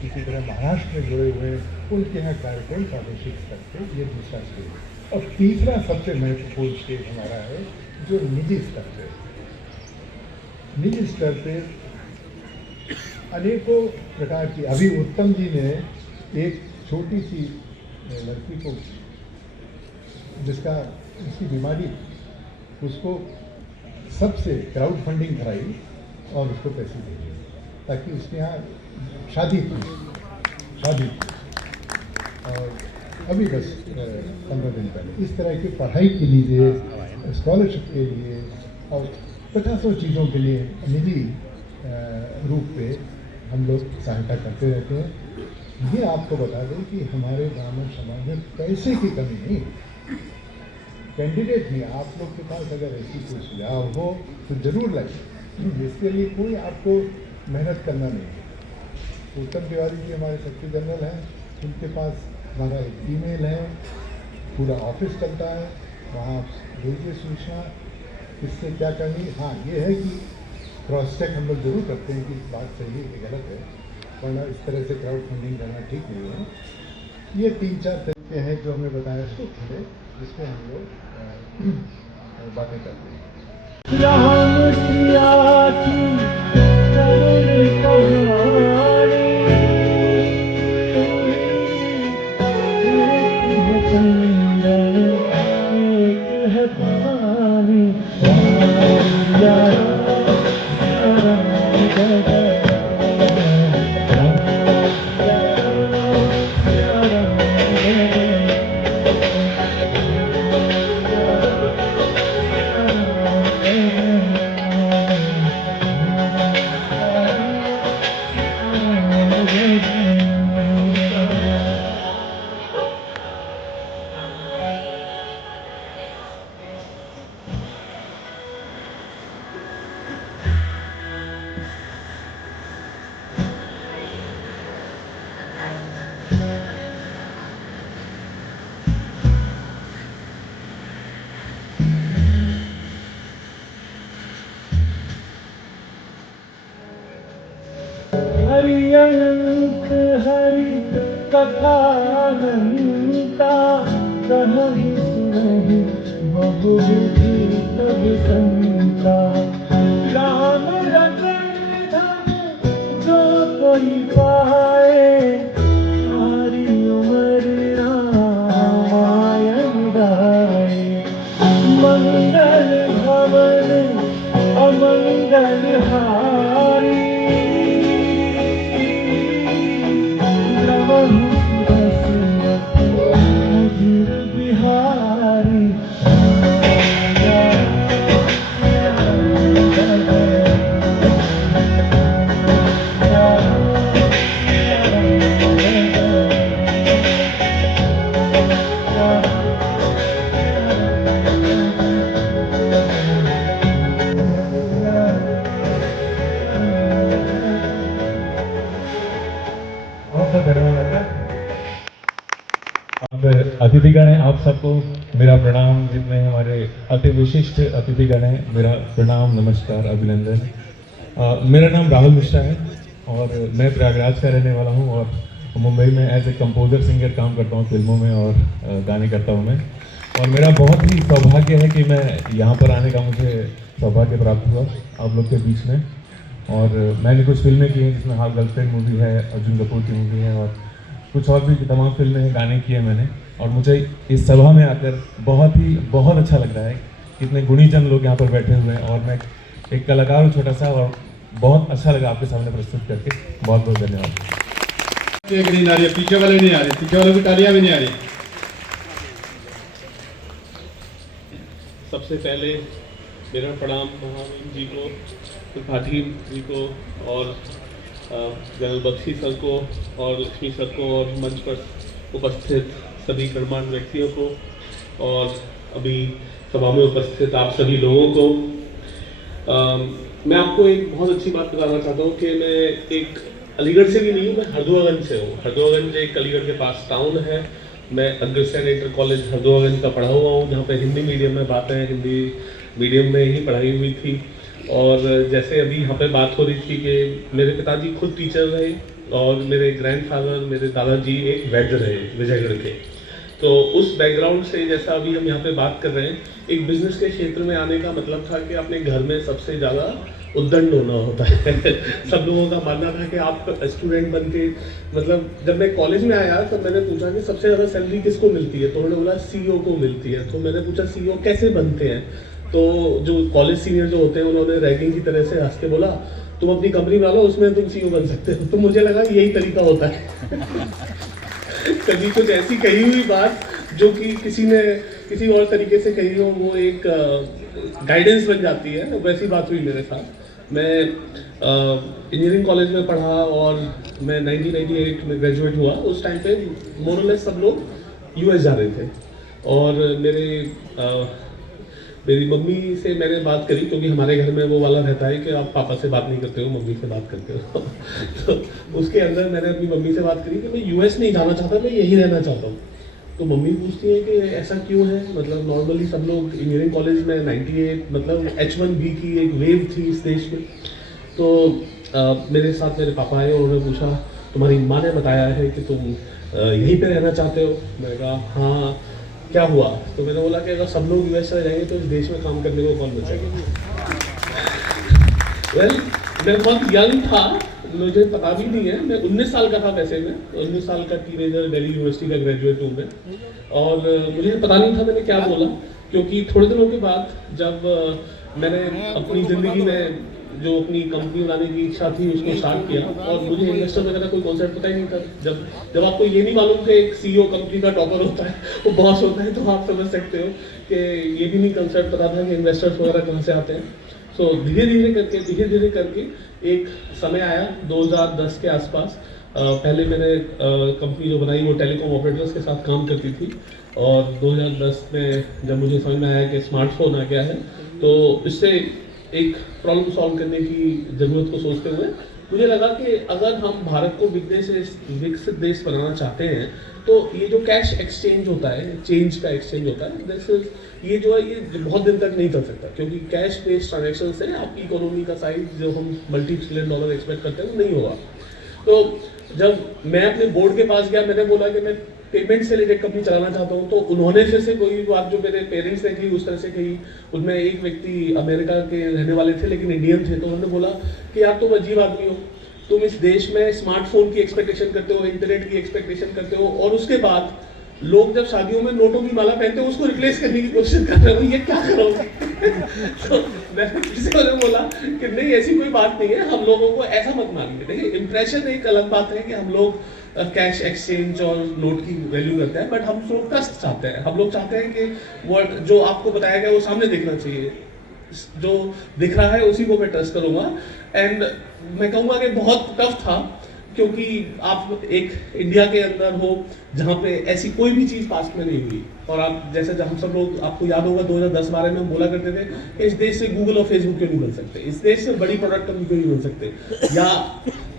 इसी तरह महाराष्ट्र में जुड़े हुए हैं, उनके यहाँ कार्यक्रम प्रादेशिक स्तर पे। ये दूसरा स्टेज। और तीसरा सबसे महत्वपूर्ण स्टेज हमारा है जो निजी स्तर पे। निजी स्तर पे अनेकों प्रकार की, अभी उत्तम जी ने एक छोटी सी लड़की को जिसकी बीमारी, उसको सबसे क्राउड फंडिंग कराई और उसको पैसे दे दिए ताकि उसके यहाँ शादी थी। और अभी बस 15 दिन पहले इस तरह की पढ़ाई के लिए, स्कॉलरशिप के लिए और 50 चीज़ों के लिए निजी रूप पे हम लोग सहायता करते रहते हैं। ये आपको बता दें कि हमारे ब्राह्मण समाज में पैसे की कमी नहीं, कैंडिडेट नहीं। आप लोग के पास अगर ऐसी कोई सुझाव हो तो जरूर लाइए, इसके लिए कोई आपको मेहनत करना नहीं है। उत्तम तिवारी जी हमारे सेक्रेटरी जनरल हैं, उनके पास हमारा एक ईमेल है, पूरा ऑफिस चलता है, वहाँ भेजिए सूचना किससे क्या करनी। हाँ, ये है कि क्रॉस चेक हम लोग जरूर करते हैं कि बात सही है कि गलत है, वरना इस तरह से क्राउड फंडिंग करना ठीक नहीं है। ये 3-4 तरीके हैं जो हमें बताया थे, जिसमें हम लोग बातें करते हैं। हरियंक हरि कथानंता कहीं सुनहि बहुविधि तब संता। राम रतन धन जो कोई पाए, सारी उम्र रामायण गाए। मंगल भवन अमंगल हारी, अतिथिगण हैं, आप सबको मेरा प्रणाम। जितने हमारे अति विशिष्ट अतिथिगण हैं, मेरा प्रणाम, नमस्कार, अभिनंदन। मेरा नाम राहुल मिश्रा है और मैं प्रयागराज का रहने वाला हूँ और मुंबई में एज ए कंपोजर सिंगर काम करता हूँ, फिल्मों में और गाने करता हूँ मैं। और मेरा बहुत ही सौभाग्य है कि मैं यहाँ पर आने का मुझे सौभाग्य प्राप्त हुआ आप लोग के बीच में। और मैंने कुछ फिल्में की हैं जिसमें हाल गर्लफ्रेंड मूवी है, अर्जुन कपूर की मूवी है और कुछ और भी तमाम फिल्में हैं, गाने किए मैंने। और मुझे इस सभा में आकर बहुत अच्छा लग रहा है। कितने गुणीजन लोग यहाँ पर बैठे हुए हैं और मैं एक कलाकार हूँ छोटा सा, और बहुत अच्छा लगा आपके सामने प्रस्तुत करके। बहुत बहुत धन्यवाद। एक नहीं आ रही, पीछे वाले नहीं आ रहे, पीछे वालों की तालियां भी नहीं आ रही। सबसे पहले मेरा प्रणाम महावीर जी को, त्रिपाठी जी को और जनरल बख्शी सर को और लक्ष्मी सर को और मंच पर उपस्थित सभी गणमान्य व्यक्तियों को और अभी सभा में उपस्थित आप सभी लोगों को। मैं आपको एक बहुत अच्छी बात बताना चाहता हूँ कि मैं एक अलीगढ़ से भी नहीं हूँ, मैं हरदुआगंज से हूँ। हरदुआगंज एक अलीगढ़ के पास टाउन है। मैं अंडरस्टैंड इंटर कॉलेज हरदुआगंज का पढ़ा हुआ हूँ, जहाँ पे हिंदी मीडियम में बातें हैं, हिंदी मीडियम में ही पढ़ाई हुई थी। और जैसे अभी यहाँ पे बात हो रही थी कि मेरे पिताजी खुद टीचर रहे और मेरे ग्रैंडफादर, मेरे दादाजी एक वैद्य रहे विजयगढ़ के। तो उस बैकग्राउंड से जैसा अभी हम यहाँ पे बात कर रहे हैं, एक बिजनेस के क्षेत्र में आने का मतलब था कि अपने घर में सबसे ज़्यादा उद्दंड होना होता है। सब लोगों का मानना था कि आप स्टूडेंट बन के, मतलब जब मैं कॉलेज में आया तो मैंने पूछा कि सबसे ज़्यादा सैलरी किसको मिलती है, तो उन्होंने बोला CEO को मिलती है। तो मैंने पूछा CEO कैसे बनते हैं, तो जो कॉलेज सीनियर जो होते हैं उन्होंने रैगिंग की तरह से हंस के बोला तुम अपनी कंपनी बना लो, उसमें तुम CEO बन सकते हो। तो मुझे लगा यही तरीका होता है। कभी कुछ ऐसी कही हुई बात जो कि किसी ने किसी और तरीके से कही हो, वो एक गाइडेंस बन जाती है। वैसी बात हुई मेरे साथ। मैं इंजीनियरिंग कॉलेज में पढ़ा और मैं 1998 में ग्रेजुएट हुआ। उस टाइम पे मोर और लेस सब लोग US जा रहे थे और मेरी मम्मी से मैंने बात करी, क्योंकि हमारे घर में वो वाला रहता है कि आप पापा से बात नहीं करते हो, मम्मी से बात करते हो। तो उसके अंदर मैंने अपनी मम्मी से बात करी कि मैं US नहीं जाना चाहता, मैं यहीं रहना चाहता हूँ। तो मम्मी पूछती है कि ऐसा क्यों है, मतलब नॉर्मली सब लोग इंजीनियरिंग कॉलेज में 98 मतलब H1B की एक वेव थी इस देश में। तो मेरे साथ मेरे पापा आए और उन्होंने पूछा तुम्हारी माँ ने बताया है कि तुम यहीं पे रहना चाहते हो। मैंने कहा हाँ, क्या हुआ? तो मैंने बोला कि अगर सब लोग US चले जाएंगे तो इस देश में काम करने को कौन बचेगा। वेल, मैं बहुत यंग था, मुझे पता भी नहीं है, मैं 19 साल का था। वैसे मैं 19 साल का टीनेजर, दिल्ली यूनिवर्सिटी का ग्रेजुएट हूँ मैं। और मुझे पता नहीं था मैंने क्या बोला, क्योंकि थोड़े दिनों के बाद जब मैंने अपनी ज़िंदगी में जो अपनी कंपनी बनाने की इच्छा थी उसको स्टार्ट किया, और मुझे इन्वेस्टर वगैरह कोई कॉन्सेप्ट पता ही नहीं था। जब आपको ये नहीं मालूम कि एक CEO कंपनी का टॉपर होता है, वो बॉस होता है, तो आप समझ सकते हो कि ये भी नहीं कंसेप्ट पता था कि इन्वेस्टर्स वगैरह कहाँ से आते हैं। सो धीरे धीरे करके एक समय आया 2010 के आसपास। पहले मैंने कंपनी जो बनाई वो टेलीकॉम ऑपरेटर्स के साथ काम करती थी, और 2010 में जब मुझे समझ में आया कि स्मार्टफोन आ गया है, तो इससे एक प्रॉब्लम सॉल्व करने की ज़रूरत को सोचते हुए मुझे लगा कि अगर हम भारत को विकसित देश बनाना चाहते हैं, तो ये जो कैश एक्सचेंज होता है, चेंज का एक्सचेंज होता है, ये जो है ये बहुत दिन तक नहीं चल सकता, क्योंकि कैश बेस्ड ट्रांजेक्शन से आपकी इकोनॉमी का साइज जो हम $multi-trillion एक्सपेक्ट करते हैं वो नहीं होगा। तो जब मैं अपने बोर्ड के पास गया, मैंने बोला कि मैं पेमेंट से रिलेटेड कंपनी चलाना चाहता हूँ, तो उन्होंने फिर से कोई बात जो मेरे पेरेंट्स ने की उस तरह से कही। उनमें एक व्यक्ति अमेरिका के रहने वाले थे लेकिन इंडियन थे, तो उन्होंने बोला कि यार तुम अजीब आदमी हो, तुम इस देश में स्मार्टफोन की एक्सपेक्टेशन करते हो, इंटरनेट की एक्सपेक्टेशन करते हो, और उसके बाद लोग जब शादियों में नोटों की माला पहनते हो उसको रिप्लेस करने की कोशिश कर रहे हो, ये क्या करोगे? तो मैंने फिर से उन्हें बोला कि नहीं, ऐसी कोई बात नहीं है, हम लोगों को ऐसा मत मानिए। देखिए, इंप्रेशन एक अलग बात है कि हम लोग कैश एक्सचेंज और नोट की वैल्यू करते हैं, बट हम लोग ट्रस्ट चाहते हैं। हम लोग चाहते हैं कि वो जो आपको बताया गया वो सामने दिखना चाहिए, जो दिख रहा है उसी को मैं ट्रस्ट करूँगा। एंड मैं कहूँगा कि बहुत टफ था, क्योंकि आप एक इंडिया के अंदर हो जहाँ पे ऐसी कोई भी चीज़ पास्ट में नहीं हुई, और आप जैसे हम सब लोग, आपको याद होगा 2010-12 में हम बोला करते थे कि इस देश से गूगल और फेसबुक क्यों नहीं बन सकते, इस देश से बड़ी प्रोडक्ट कंपनी क्यों नहीं बन सकते, या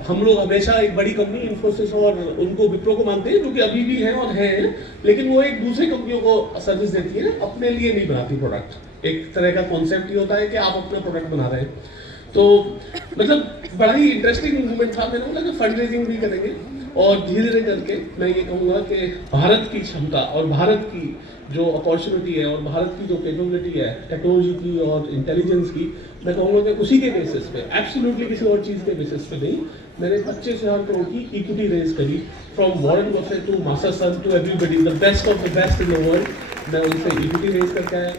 हम लोग हमेशा एक बड़ी कंपनी इन्फोसिस और उनको विप्रो को मानते हैं, जो कि अभी भी हैं और हैं, लेकिन वो एक दूसरी कंपनियों को सर्विस देती है, अपने लिए नहीं बनाती प्रोडक्ट। एक तरह का कॉन्सेप्ट ये होता है कि आप अपना प्रोडक्ट बना रहे हैं। तो मतलब बड़ा ही इंटरेस्टिंग मूवमेंट था। मैंने बोला कि फंड रेजिंग भी करेंगे और धीरे धीरे करके मैं ये कहूँगा कि भारत की क्षमता और भारत की जो अपॉर्चुनिटी है और भारत की जो कैपेबिलिटी है टेक्नोलॉजी की और इंटेलिजेंस की, मैं कहूँगा कि उसी के बेसिस पे, एब्सोल्युटली किसी और चीज़ के बेसिस पे नहीं, मैंने 25,000 करोड़ की इक्विटी रेज करी from Warren Buffett to Masterson to everybody, the best of the best in the world. मैं उनसे इक्विटी रेज करके आया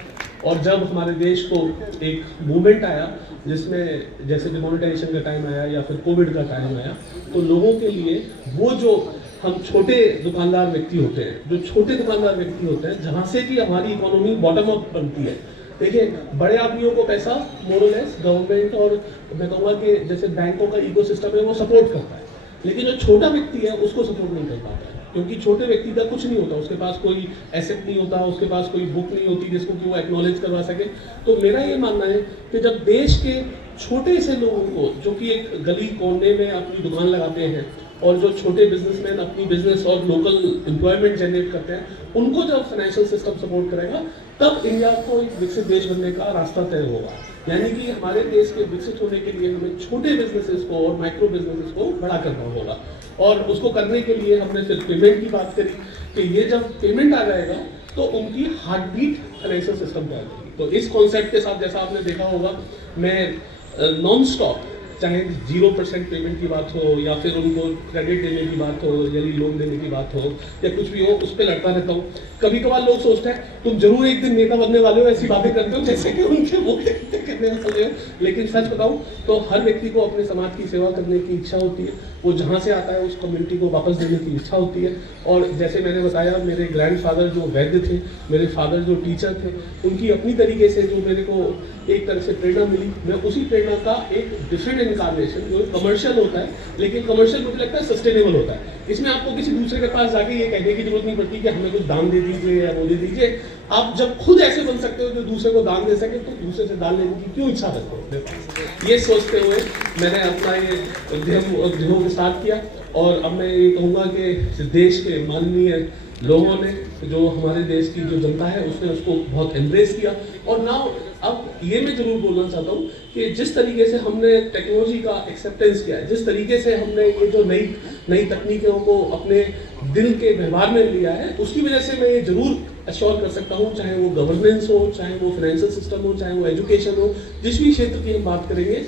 और जब हमारे देश को एक मूवमेंट आया जिसमें जैसे डिमोनेटाइजेशन का टाइम आया या फिर कोविड का टाइम आया, तो लोगों के लिए वो जो हम छोटे दुकानदार व्यक्ति होते हैं, जो छोटे दुकानदार व्यक्ति होते हैं, जहाँ से कि हमारी इकोनॉमी बॉटम अप बनती है। देखिए, बड़े आदमियों को पैसा मोरलेस गवर्नमेंट और मैं कहूँगा कि जैसे बैंकों का इकोसिस्टम है वो सपोर्ट करता है, लेकिन जो छोटा व्यक्ति है उसको सपोर्ट नहीं कर पाता है, क्योंकि छोटे व्यक्ति का कुछ नहीं होता, उसके पास कोई एसेट नहीं होता, उसके पास कोई बुक नहीं होती जिसको कि वो एक्नॉलेज करवा सके। तो मेरा ये मानना है कि जब देश के छोटे से लोगों को, जो कि एक गली कोने में अपनी दुकान लगाते हैं और जो छोटे बिजनेसमैन अपनी बिजनेस और लोकल एम्प्लॉयमेंट जनरेट करते हैं, उनको जब फाइनेंशियल सिस्टम सपोर्ट करेगा, तब इंडिया को एक विकसित देश बनने का रास्ता तय होगा। यानी कि हमारे देश के विकसित होने के लिए हमें छोटे बिजनेसेस को और माइक्रो बिजनेसेस को बड़ा करना होगा, और उसको करने के लिए हमने सिर्फ पेमेंट की बात करी कि ये जब पेमेंट आ जाएगा तो उनकी हार्ट बीट फाइनेंशियल सिस्टम पे आ जाएगी। तो इस कॉन्सेप्ट के साथ, जैसा आपने देखा होगा, मैं नॉन स्टॉप, चाहे 0% पेमेंट की बात हो या फिर उनको क्रेडिट देने की बात हो, यानी लोन देने की बात हो या कुछ भी हो, उस पर लड़ता रहता हूँ। कभी कभार लोग सोचते हैं तुम जरूर एक दिन नेता बनने वाले हो, ऐसी बातें करते हो जैसे कि उनके वो करने वाले हो, लेकिन सच बताऊँ तो हर व्यक्ति को अपने समाज की सेवा करने की इच्छा होती है, वो जहाँ से आता है उस कम्युनिटी को वापस देने की इच्छा होती है। और जैसे मैंने बताया, मेरे ग्रैंडफादर जो वैद्य थे, मेरे फादर जो टीचर थे, उनकी अपनी तरीके से जो मेरे को एक तरह से प्रेरणा मिली, मैं उसी प्रेरणा का एक डिफरेंट इनकार्नेशन, जो कमर्शियल होता है, लेकिन कमर्शियल मुझे लगता है सस्टेनेबल होता है। इसमें आपको किसी दूसरे के पास जाके ये कहने की जरूरत नहीं पड़ती कि हमें कुछ दान दे दीजिए या वो दे दीजिए। आप जब खुद ऐसे बन सकते हो जो दूसरे को दान दे सके, तो दूसरे से दान लेने की क्यों इच्छा रखते हो? ये सोचते हुए मैंने अपना ये उद्यमों को स्टार्ट किया, और अब मैं ये कहूँगा कि देश के माननीय लोगों ने, जो हमारे देश की जो जनता है, उसने उसको बहुत एम्ब्रेस किया। और नाउ अब ये मैं जरूर बोलना चाहता हूँ कि जिस तरीके से हमने टेक्नोलॉजी का एक्सेप्टेंस किया है, जिस तरीके से हमने ये जो नई तकनीकों को अपने दिल के व्यवहार में लिया है, उसकी वजह से मैं ये जरूर अश्योर कर सकता हूँ, चाहे वो गवर्नेंस हो, चाहे वो फाइनेंशियल सिस्टम हो, चाहे वो एजुकेशन हो, जिस भी क्षेत्र की हम बात करेंगे,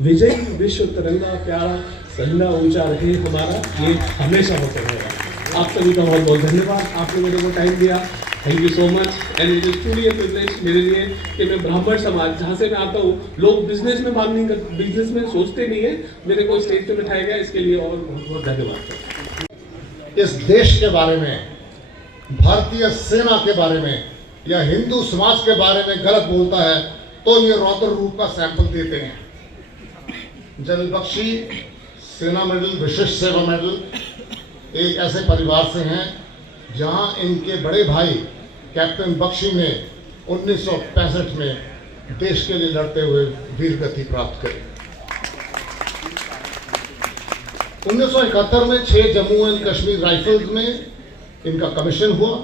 विजयी विश्व तिरंगा प्यारा संगा ऊंचा रहे हमारा, ये हमेशा होता रहेगा। आप सभी का बहुत बहुत धन्यवाद, आपने मेरे को टाइम दिया, thank you so much. And it is truly a privilege मेरे लिए कि मैं ब्राह्मण समाज, जहाँ से मैं आता हूँ, लोग बिजनेस में बात नहीं करते, बिजनेस में सोचते नहीं है, मेरे को स्टेज पे बिठाया गया, इसके लिए और बहुत बहुत धन्यवाद। इस देश के बारे में, भारतीय सेना के बारे में या हिंदू समाज के बारे में गलत बोलता है तो ये रौद्र रूप का सैंपल देते हैं। जनरल बख्शी सेना मेडल, विशिष्ट सेवा मेडल एक ऐसे परिवार से हैं जहां इनके बड़े भाई कैप्टन बख्शी ने 1965 में देश के लिए लड़ते हुए वीर गति प्राप्त करी। 1971 में 6 जम्मू एंड कश्मीर राइफल्स में इनका कमीशन हुआ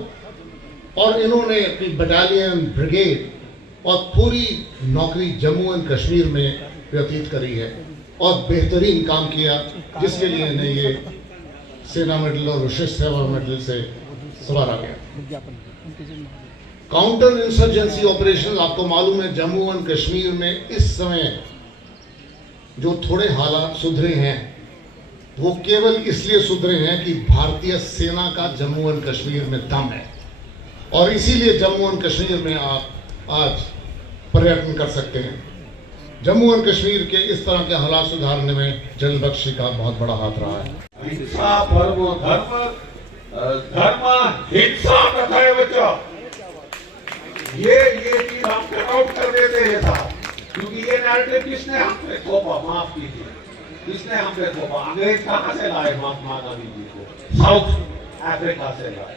और इन्होंने अपनी बटालियन, ब्रिगेड और पूरी नौकरी जम्मू एंड कश्मीर में व्यतीत करी है और बेहतरीन काम किया, जिसके लिए इन्हें ये सेना मेडल और विशिष्ट सेवा मेडल से सवारा गया। काउंटर इंसर्जेंसी ऑपरेशन, आपको मालूम है जम्मू एंड कश्मीर में इस समय जो थोड़े हालात सुधरे हैं, वो केवल इसलिए सुधरे हैं कि भारतीय सेना का जम्मू एंड कश्मीर में दम है, और इसीलिए जम्मू एंड कश्मीर में आप आज पर्यटन कर सकते हैं। जम्मू एंड कश्मीर के इस तरह के हालात सुधारने में जनरल बख्शी का बहुत बड़ा हाथ रहा है। हिंसा परमो धर्म, धर्म हिंसा तथैव च, ये चीज हम कटआउट कर देते हैं साहब, क्योंकि ये नैरेटिव किसने हम पे थोपा, माफ कीजिए, किसने हम पे थोपा? अंग्रेज कहाँ से लाए महात्मा गांधी जी को? साउथ अफ्रीका से लाए,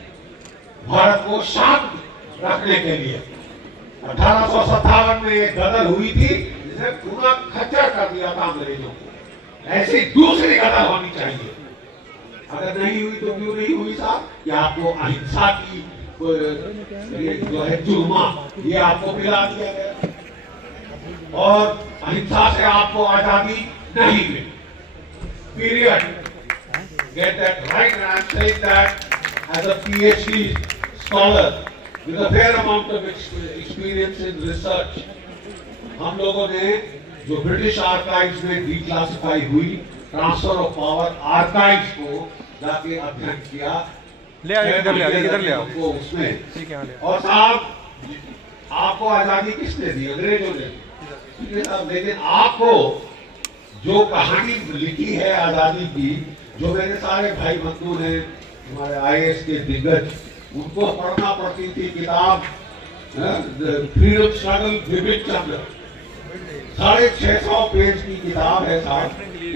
भारत को शांत रखने के लिए। 1857 में एक गदर हुई थी जिसने पूरा खच्चर कर दिया था अंग्रेजों को, ऐसी दूसरी कदर होनी चाहिए। अगर नहीं हुई तो क्यों नहीं हुई साहब? या आपको अहिंसा की ये जो है जुर्मा ये आपको मिला दिया गया और अहिंसा से आपको आजादी नहीं मिली। Period. Get that right, and I'm saying that as a PhD scholar with a fair amount of experience in research, हम लोगों ने जो ब्रिटिश आर्काइव्स में डिक्लासिफाई हुई ट्रांसफर ऑफ पावर आर्काइव्स को जाके अध्ययन किया, इधर ले आओ उसमें। और साहब आपको आजादी किसने दी? अंग्रेजों ने दी। लेकिन आपको जो कहानी लिखी है आजादी की, जो मेरे सारे भाई बंधु हैं हमारे IAS के दिग्गज, उनको पढ़ना पड़ती थी किताब फ्रीडम स्ट्रगल विपिन चंद्र, 650 पेज की किताब है साहब।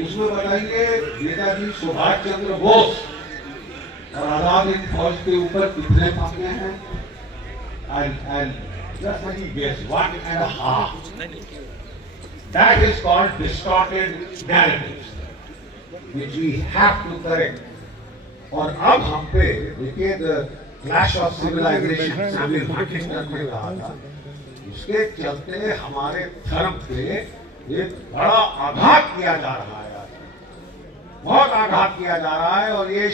उसमें बताइए नेताजी सुभाष चंद्र बोस और आजाद हिंद फौज के ऊपर कितने फांके हैं? just guess 1.5. That is called distorted narratives, which we have to correct. और अब हम पे देखिए the clash of civilization Samuel Huntington ने कहा था, उसके चलते हमारे धर्म पे एक बड़ा आघात किया जा रहा है, बहुत आघात किया जा रहा है। और ये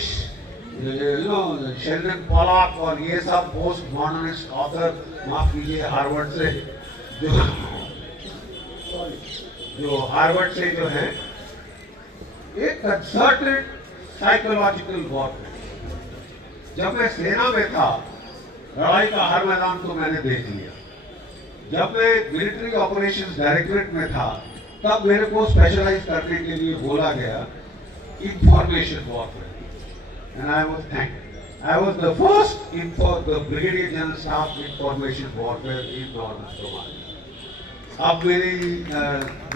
शेल्डन पॉलॉक और ये सब पोस्ट मॉडर्निस्ट ऑथर, माफ कीजिए हार्वर्ड से जो हार्वर्ड से जो है एक कंसर्टेड साइकोलॉजिकल वॉरफेयर। जब मैं सेना में था, लड़ाई का हर मैदान तो मैंने देख लिया। जब मैं मिलिट्री ऑपरेशंस डायरेक्टरेट में था, तब मेरे को स्पेशलाइज करने के लिए बोला गया information warfare, and I was thanked. I was the first the Brigadier General Staff Information Warfare in Northern Somalia. अब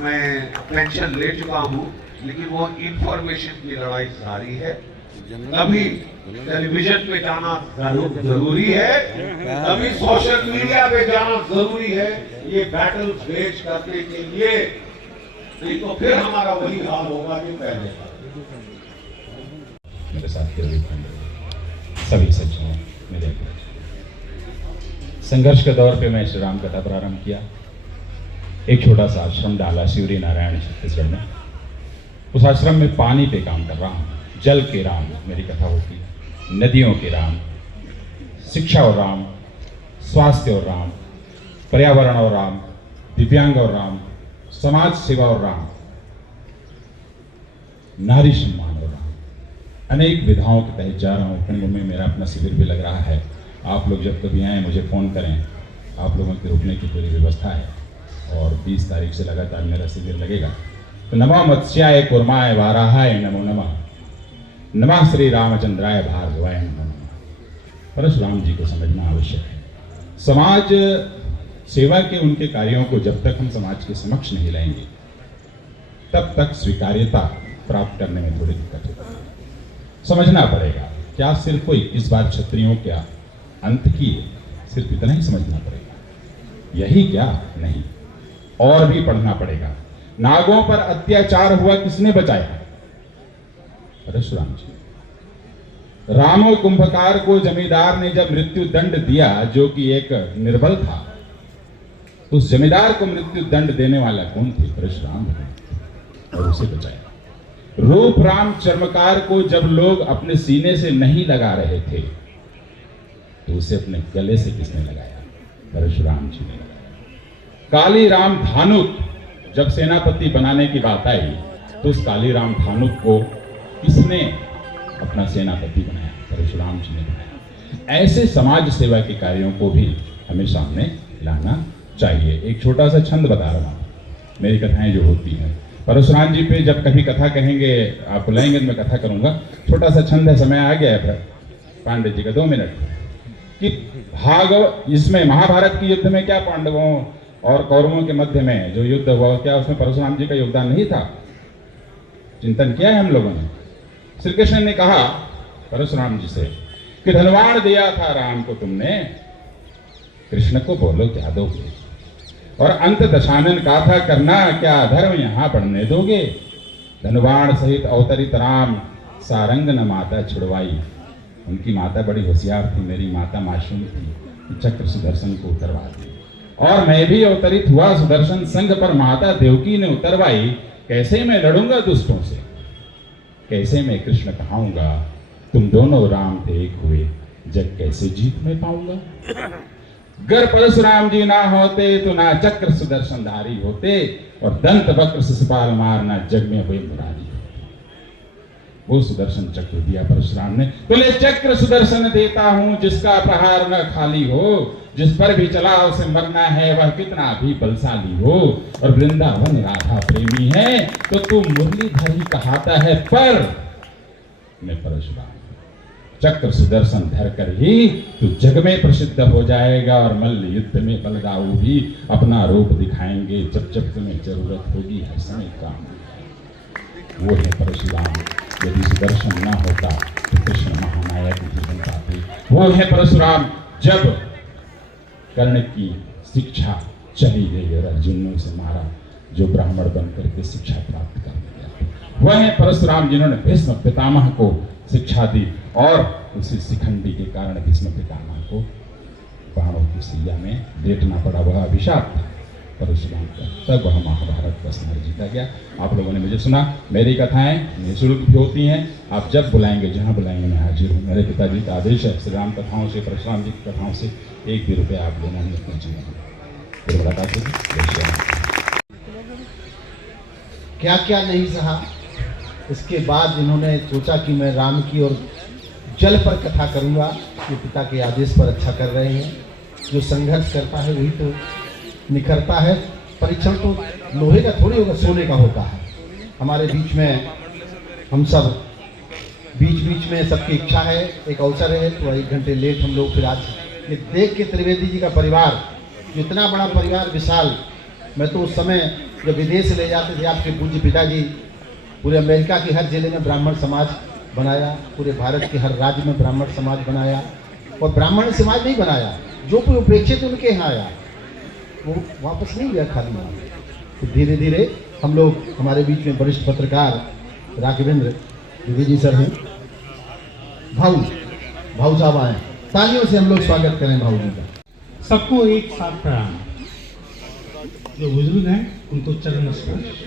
मैं पेंशन ले चुका हूँ, लेकिन वो इंफॉर्मेशन की लड़ाई जारी है। तभी टेलीविजन पे जाना जरूरी है, तभी सोशल मीडिया पे जाना जरूरी है, ये बैटल वेज करने के लिए। नहीं तो फिर हमारा वही हाल होगा कि पहले। मेरे साथ सभी सज्जनों, मेरे संघर्ष के दौर पे मैं श्री राम कथा प्रारंभ किया। एक छोटा सा आश्रम डाला शिवरी नारायण छत्तीसगढ़ में। उस आश्रम में पानी पे काम कर रहा हूँ। जल के राम मेरी कथा होती, नदियों के राम, शिक्षा और राम, स्वास्थ्य और राम, पर्यावरण और राम, दिव्यांग और राम, समाज सेवा और राम, नारी सम्मान और राम, अनेक विधाओं के तहत जा रहा हूँ। कुंभ में मेरा अपना शिविर भी लग रहा है। आप लोग जब कभी आएँ मुझे फ़ोन करें, आप लोगों के रुकने की पूरी व्यवस्था है। और 20 तारीख से लगातार मेरा शिविर लगेगा। तो नमो मत्स्याय कुर्माय वाराहाय नमो नमः, नमः श्री रामचंद्राय भार्गवाय नमो नमः। परशुराम जी को समझना आवश्यक है। समाज सेवा के उनके कार्यों को जब तक हम समाज के समक्ष नहीं लाएंगे, तब तक स्वीकार्यता प्राप्त करने में थोड़ी दिक्कत होगी। समझना पड़ेगा। क्या सिर्फ कोई 21 बार क्षत्रियों क्या अंत की, सिर्फ इतना ही समझना पड़ेगा? यही क्या? नहीं, और भी पढ़ना पड़ेगा। नागों पर अत्याचार हुआ, किसने बचाया? परशुराम जी। रामो कुंभकार को जमींदार ने जब मृत्यु दंड दिया, जो कि एक निर्बल था, उस जमींदार को मृत्यु दंड देने वाला कौन थे? परशुराम, और उसे बचाया। रूप राम चर्मकार को जब लोग अपने सीने से नहीं लगा रहे थे, तो उसे अपने गले से किसने लगाया? परशुराम जी ने लगाया। काली राम धानुक जब सेनापति बनाने की बात आई, तो उस काली राम धानुक को किसने अपना सेनापति बनाया? परशुराम जी ने बनाया। ऐसे समाज सेवा के कार्यों को भी हमें सामने लाना चाहिए। एक छोटा सा छंद बता रहा हूँ, मेरी कथाएं जो होती हैं। परशुराम जी पे जब कभी कथा कहेंगे, आप बुलाएंगे तो मैं कथा करूंगा। छोटा सा छंद है, समय आ गया है पांडे जी का 2 मिनट कि इसमें महाभारत की युद्ध में क्या पांडवों और कौरवों के मध्य में जो युद्ध हुआ, क्या उसमें परशुराम जी का योगदान नहीं था? चिंतन किया है हम लोगों ने। श्री कृष्ण ने कहा परशुराम जी से कि धनवान दिया था राम को तुमने, कृष्ण को बोलो क्या दोगे? और अंत दशानन गाथा करना, क्या अधर्म यहां पढ़ने दोगे? धनुबाण सहित अवतरित राम सारंग न माता छुड़वाई। उनकी माता बड़ी होशियार थी, मेरी माता मासूम थी, चक्र सुदर्शन को उतरवा दी। और मैं भी अवतरित हुआ सुदर्शन संग पर माता देवकी ने उतरवाई। कैसे मैं लड़ूंगा दुष्टों से, कैसे मैं कृष्ण कहाऊंगा, तुम दोनों राम थे एक हुए, जग कैसे जीत में पाऊंगा। गर परशुराम जी ना होते तो ना चक्र सुदर्शन धारी होते, और दंत वक्र शिशुपाल मारना जग में हुए मुरारी। वो सुदर्शन चक्र दिया परशुराम ने, बोले चक्र सुदर्शन देता हूं जिसका प्रहार न खाली हो, जिस पर भी चला उसे मरना है वह कितना भी बलशाली हो। और वृंदावन राधा प्रेमी है तो तू मुरलीधरी कहाता है, पर मैं परशुराम चक्र सुदर्शन धर कर ही तू जग में प्रसिद्ध हो जाएगा। और मल्ल युद्ध में बलदाऊ भी अपना रूप दिखाएंगे, जब जब तुम्हें जरूरत होगी हर समय काम। वो है परशुराम, यदि सुदर्शन ना होता तो कृष्ण महानायक नहीं बन पाते। वो है परशुराम, जब कर्ण की शिक्षा चली गई और अर्जुन ने उसे मारा, जो ब्राह्मण बन करके शिक्षा प्राप्त कर गया। वह है परशुराम जिन्होंने भीष्म पितामह को शिक्षा दी, और उसी शिखंडी के कारण भीष्म पितामह को बाणों की सैया में लेटना पड़ा। वह अभिशाप था परशुराम का, तब वह महाभारत का समर जीता गया। आप लोगों ने मुझे सुना, मेरी कथाएं निःशुल्क भी होती हैं, आप जब बुलाएंगे जहां बुलाएंगे मैं हाजिर हूँ। मेरे पिताजी का आदेश है, श्री राम कथाओं से परशुराम जी की कथाओं से 1 भी रुपया आप देना नहीं अपने जीवन में। फिर मुलाकात होगी। क्या क्या नहीं सहा, इसके बाद इन्होंने सोचा कि मैं राम की और जल पर कथा करूंगा। ये पिता के आदेश पर अच्छा कर रहे हैं। जो संघर्ष करता है वही तो निखरता है। परीक्षण तो लोहे का थोड़ी होगा, सोने का होता है। हमारे बीच में हम सब बीच में सबकी इच्छा है, एक अवसर है, तो 1 घंटे लेट हम लोग फिर आज ये देख के त्रिवेदी जी का परिवार, जो इतना बड़ा परिवार विशाल, मैं तो उस समय जब विदेश ले जाते थे आपके पूज्य पिताजी, पूरे अमेरिका के हर जिले में ब्राह्मण समाज बनाया, पूरे भारत के हर राज्य में ब्राह्मण समाज बनाया, और ब्राह्मण समाज नहीं बनाया, जो कोई उपेक्षित उनके यहाँ आया वो वापस नहीं गया खाली। तो धीरे धीरे हम लोग, हमारे बीच में वरिष्ठ पत्रकार राघवेंद्र द्विवेदी सर हैं, भाऊ साहब आए, तालियों से हम लोग स्वागत करें भाऊ जी का। सबको एक साथ प्रणाम। जो बुजुर्ग हैं उनको चरण स्पर्श,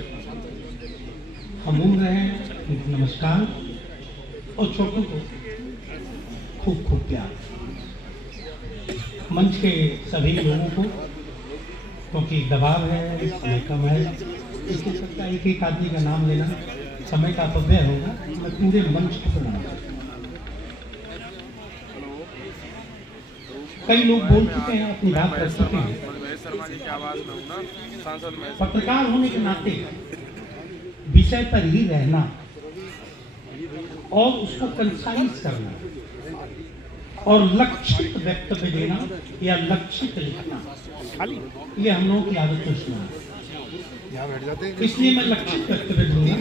हम उम्र हैं उनको नमस्कार, और छोटों को खूब खूब प्यार। मंच के सभी लोगों को, क्योंकि दबाव है, समय कम है, इसके सकता एक एक आदमी का नाम लेना समय का अपव्यय होगा, मैं पूरे मंच को प्रणाम करता हूँ। कई लोग बोल चुके हैं, अपनी बात रख चुके हैं। पत्रकार होने के नाते विषय पर ही रहना और उसको कंसाइज करना और लक्षित वक्तव्य देना या लक्षित लिखना, ये हम लोगों की आदत तो सुना। इसलिए मैं लक्षित वक्तव्य दूंगा,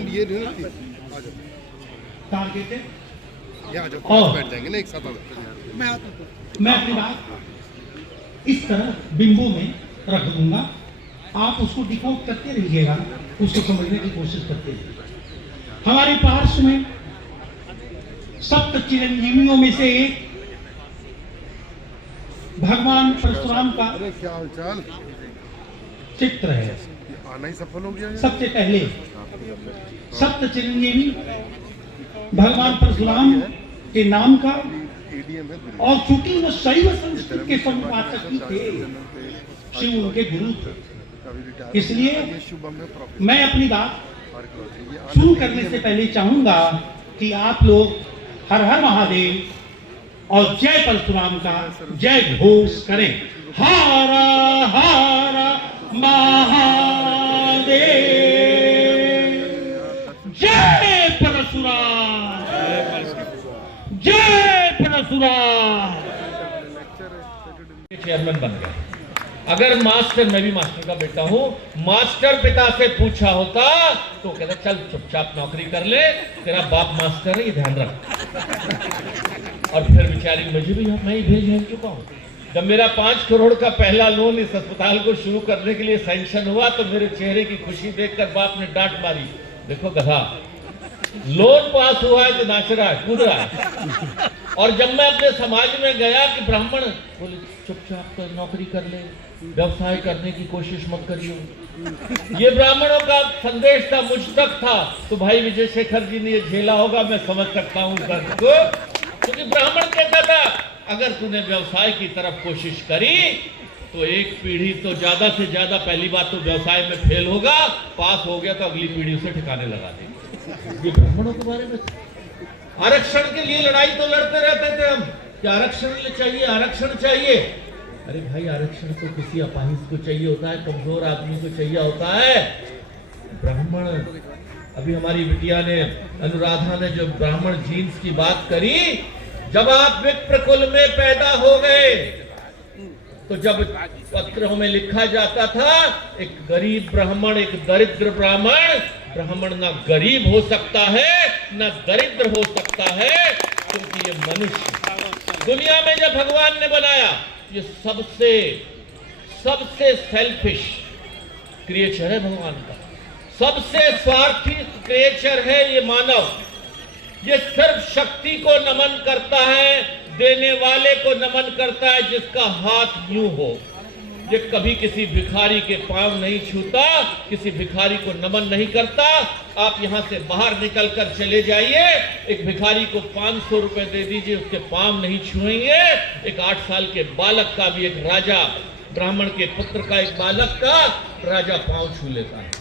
टारगेटेड, और मैं अपनी बात इस तरह बिंबू में रख दूंगा, आप उसको डिकोड करते रहिएगा, उसको समझने की कोशिश करते रहिएगा। हमारे पार्श्व में सप्त चिरंजीवियों में से एक भगवान परशुराम का चित्र है। सबसे पहले सप्त चिरंजीवी भगवान परशुराम के नाम का, और चूंकि वो शैव संस्कृति के संवाचक ही थे, शिव उनके गुरु थे, इसलिए मैं अपनी बात शुरू करने से पहले चाहूंगा कि आप लोग हर हर महादेव और जय परशुराम का जय घोष करें। हर हर महादेव, जय परशुराम, जय परशुराम। चेयरमैन बन गया। अगर मास्टर, मैं भी मास्टर का बेटा हूं, मास्टर पिता से पूछा होता तो कहता चल चुपचाप नौकरी कर ले, तेरा बाप मास्टर है, ये ध्यान रख। और फिर बेचारी मुझे भी मैं ही भेज चुका हूं। जब मेरा 5 करोड़ का पहला लोन इस अस्पताल को शुरू करने के लिए सैंक्शन हुआ तो मेरे चेहरे की खुशी देखकर बाप ने डांट मारी, देखो गधा, लोन पास हुआ है तो नाच रहा है, कूद रहा है। और जब मैं अपने समाज में गया कि ब्राह्मण बोले चुपचाप तो नौकरी कर ले, व्यवसाय करने की कोशिश मत करिए। ये ब्राह्मणों का संदेश था, मुझ तक था। तो भाई विजय शेखर जी ने ये झेला होगा, मैं समझ सकता हूँ दर्द को। क्योंकि ब्राह्मण कहता था अगर तूने व्यवसाय की तरफ कोशिश करी तो एक पीढ़ी तो ज्यादा से ज्यादा, पहली बात तो व्यवसाय में फेल होगा, पास हो गया तो अगली पीढ़ी उसे ठिकाने लगा देगी। ये ब्राह्मणों के बारे में। आरक्षण के लिए लड़ाई तो लड़ते रहते थे हम कि आरक्षण चाहिए, आरक्षण चाहिए। अरे भाई आरक्षण तो किसी अपाहिज को चाहिए होता है, कमजोर आदमी को चाहिए होता है। ब्राह्मण, अभी हमारी बिटिया ने, अनुराधा ने जो ब्राह्मण जीन्स की बात करी, जब आप विप्र कुल में पैदा हो गए तो जब पत्रों में लिखा जाता था एक गरीब ब्राह्मण, एक दरिद्र ब्राह्मण, ब्राह्मण ना गरीब हो सकता है ना दरिद्र हो सकता है, क्योंकि ये मनुष्य दुनिया में जब भगवान ने बनाया ये सबसे सेल्फिश क्रिएचर है भगवान का, सबसे स्वार्थी क्रिएचर है ये मानव। ये सिर्फ शक्ति को नमन करता है, देने वाले को नमन करता है जिसका हाथ यूं हो। ये कभी किसी भिखारी के पांव नहीं छूता, किसी भिखारी को नमन नहीं करता। आप यहां से बाहर निकलकर चले जाइए, एक भिखारी को 500 रुपए दे दीजिए, उसके पांव नहीं छुएंगे। एक 8 साल के बालक का भी, एक राजा ब्राह्मण के पुत्र का, एक बालक का राजा पांव छू लेता है।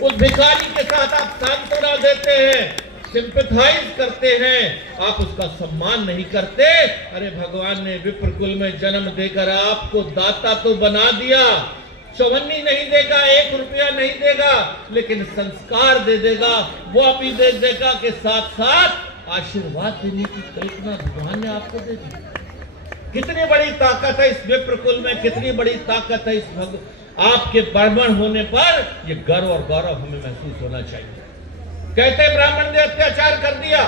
उस भिखारी के साथ आप सांत्वना देते हैं, सिंपैथाइज करते हैं, आप उसका सम्मान नहीं करते। अरे भगवान ने विप्र कुल में जन्म देकर आपको दाता तो बना दिया, चवन्नी नहीं देगा, 1 रुपया नहीं देगा, लेकिन संस्कार दे देगा, वो भी दे देगा के साथ साथ आशीर्वाद देने की कल्पना भगवान ने आपको दे दी। कितनी बड़ी ताकत है इस विप्र कुल में, कितनी बड़ी ताकत है इस आपके ब्राह्मण होने पर। ये गर्व और गौरव हमें महसूस होना चाहिए। कहते ब्राह्मण ने अत्याचार कर दिया,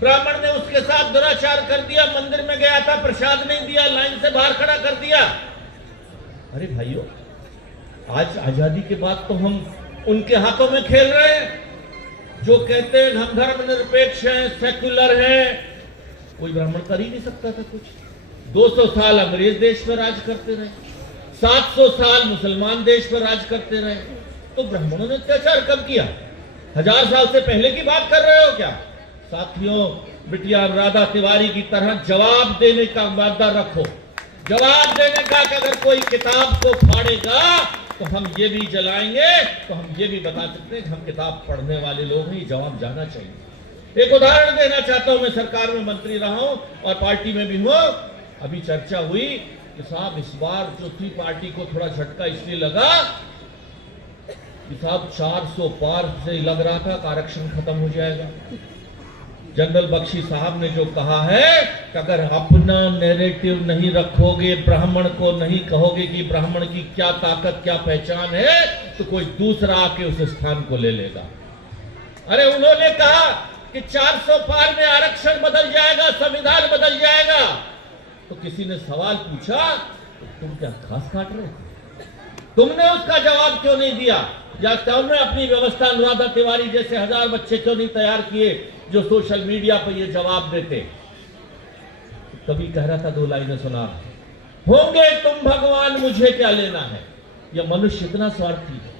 ब्राह्मण ने उसके साथ दुराचार कर दिया, मंदिर में गया था प्रसाद नहीं दिया, लाइन से बाहर खड़ा कर दिया। अरे भाइयों, आज आजादी के बाद तो हम उनके हाथों में खेल रहे हैं जो कहते हैं हम धर्मनिरपेक्ष हैं, सेक्युलर हैं। कोई ब्राह्मण कर ही नहीं सकता था कुछ। 200 साल अंग्रेज देश पर राज करते रहे, 700 साल मुसलमान देश पर राज करते रहे, तो ब्राह्मणों ने अत्याचार कब किया? 1000 साल से पहले की बात कर रहे हो क्या? साथियों, बिटिया अनुराधा तिवारी की तरह जवाब देने का वादा रखो, जवाब देने का कि अगर कोई किताब को फाड़ेगा तो हम ये भी जलाएंगे, तो हम ये भी बता सकते हैं कि हम किताब पढ़ने वाले लोग हैं। जवाब जाना चाहिए। एक उदाहरण देना चाहता हूं, मैं सरकार में मंत्री रहा हूं और पार्टी में भी हूं। अभी चर्चा हुई कि साहब इस बार जो थी पार्टी को थोड़ा झटका इसलिए लगा कि साहब 400 पार से लग रहा था कि आरक्षण खत्म हो जाएगा। जनरल बख्शी साहब ने जो कहा है कि अगर अपना नैरेटिव नहीं रखोगे, ब्राह्मण को नहीं कहोगे कि ब्राह्मण की क्या ताकत, क्या पहचान है, तो कोई दूसरा आके उस स्थान को ले लेगा। अरे उन्होंने कहा कि 400 पार में आरक्षण बदल जाएगा, संविधान बदल जाएगा। तो किसी ने सवाल पूछा, तुम क्या घास काट रहे हो? तुमने उसका जवाब क्यों नहीं दिया? या तुमने अपनी व्यवस्था अनुराधा तिवारी जैसे 1000 बच्चे क्यों नहीं तैयार किए जो सोशल मीडिया पर ये जवाब देते? कभी कह रहा था 2 लाइनें सुना, होंगे तुम भगवान मुझे क्या लेना है। यह मनुष्य इतना स्वार्थी है।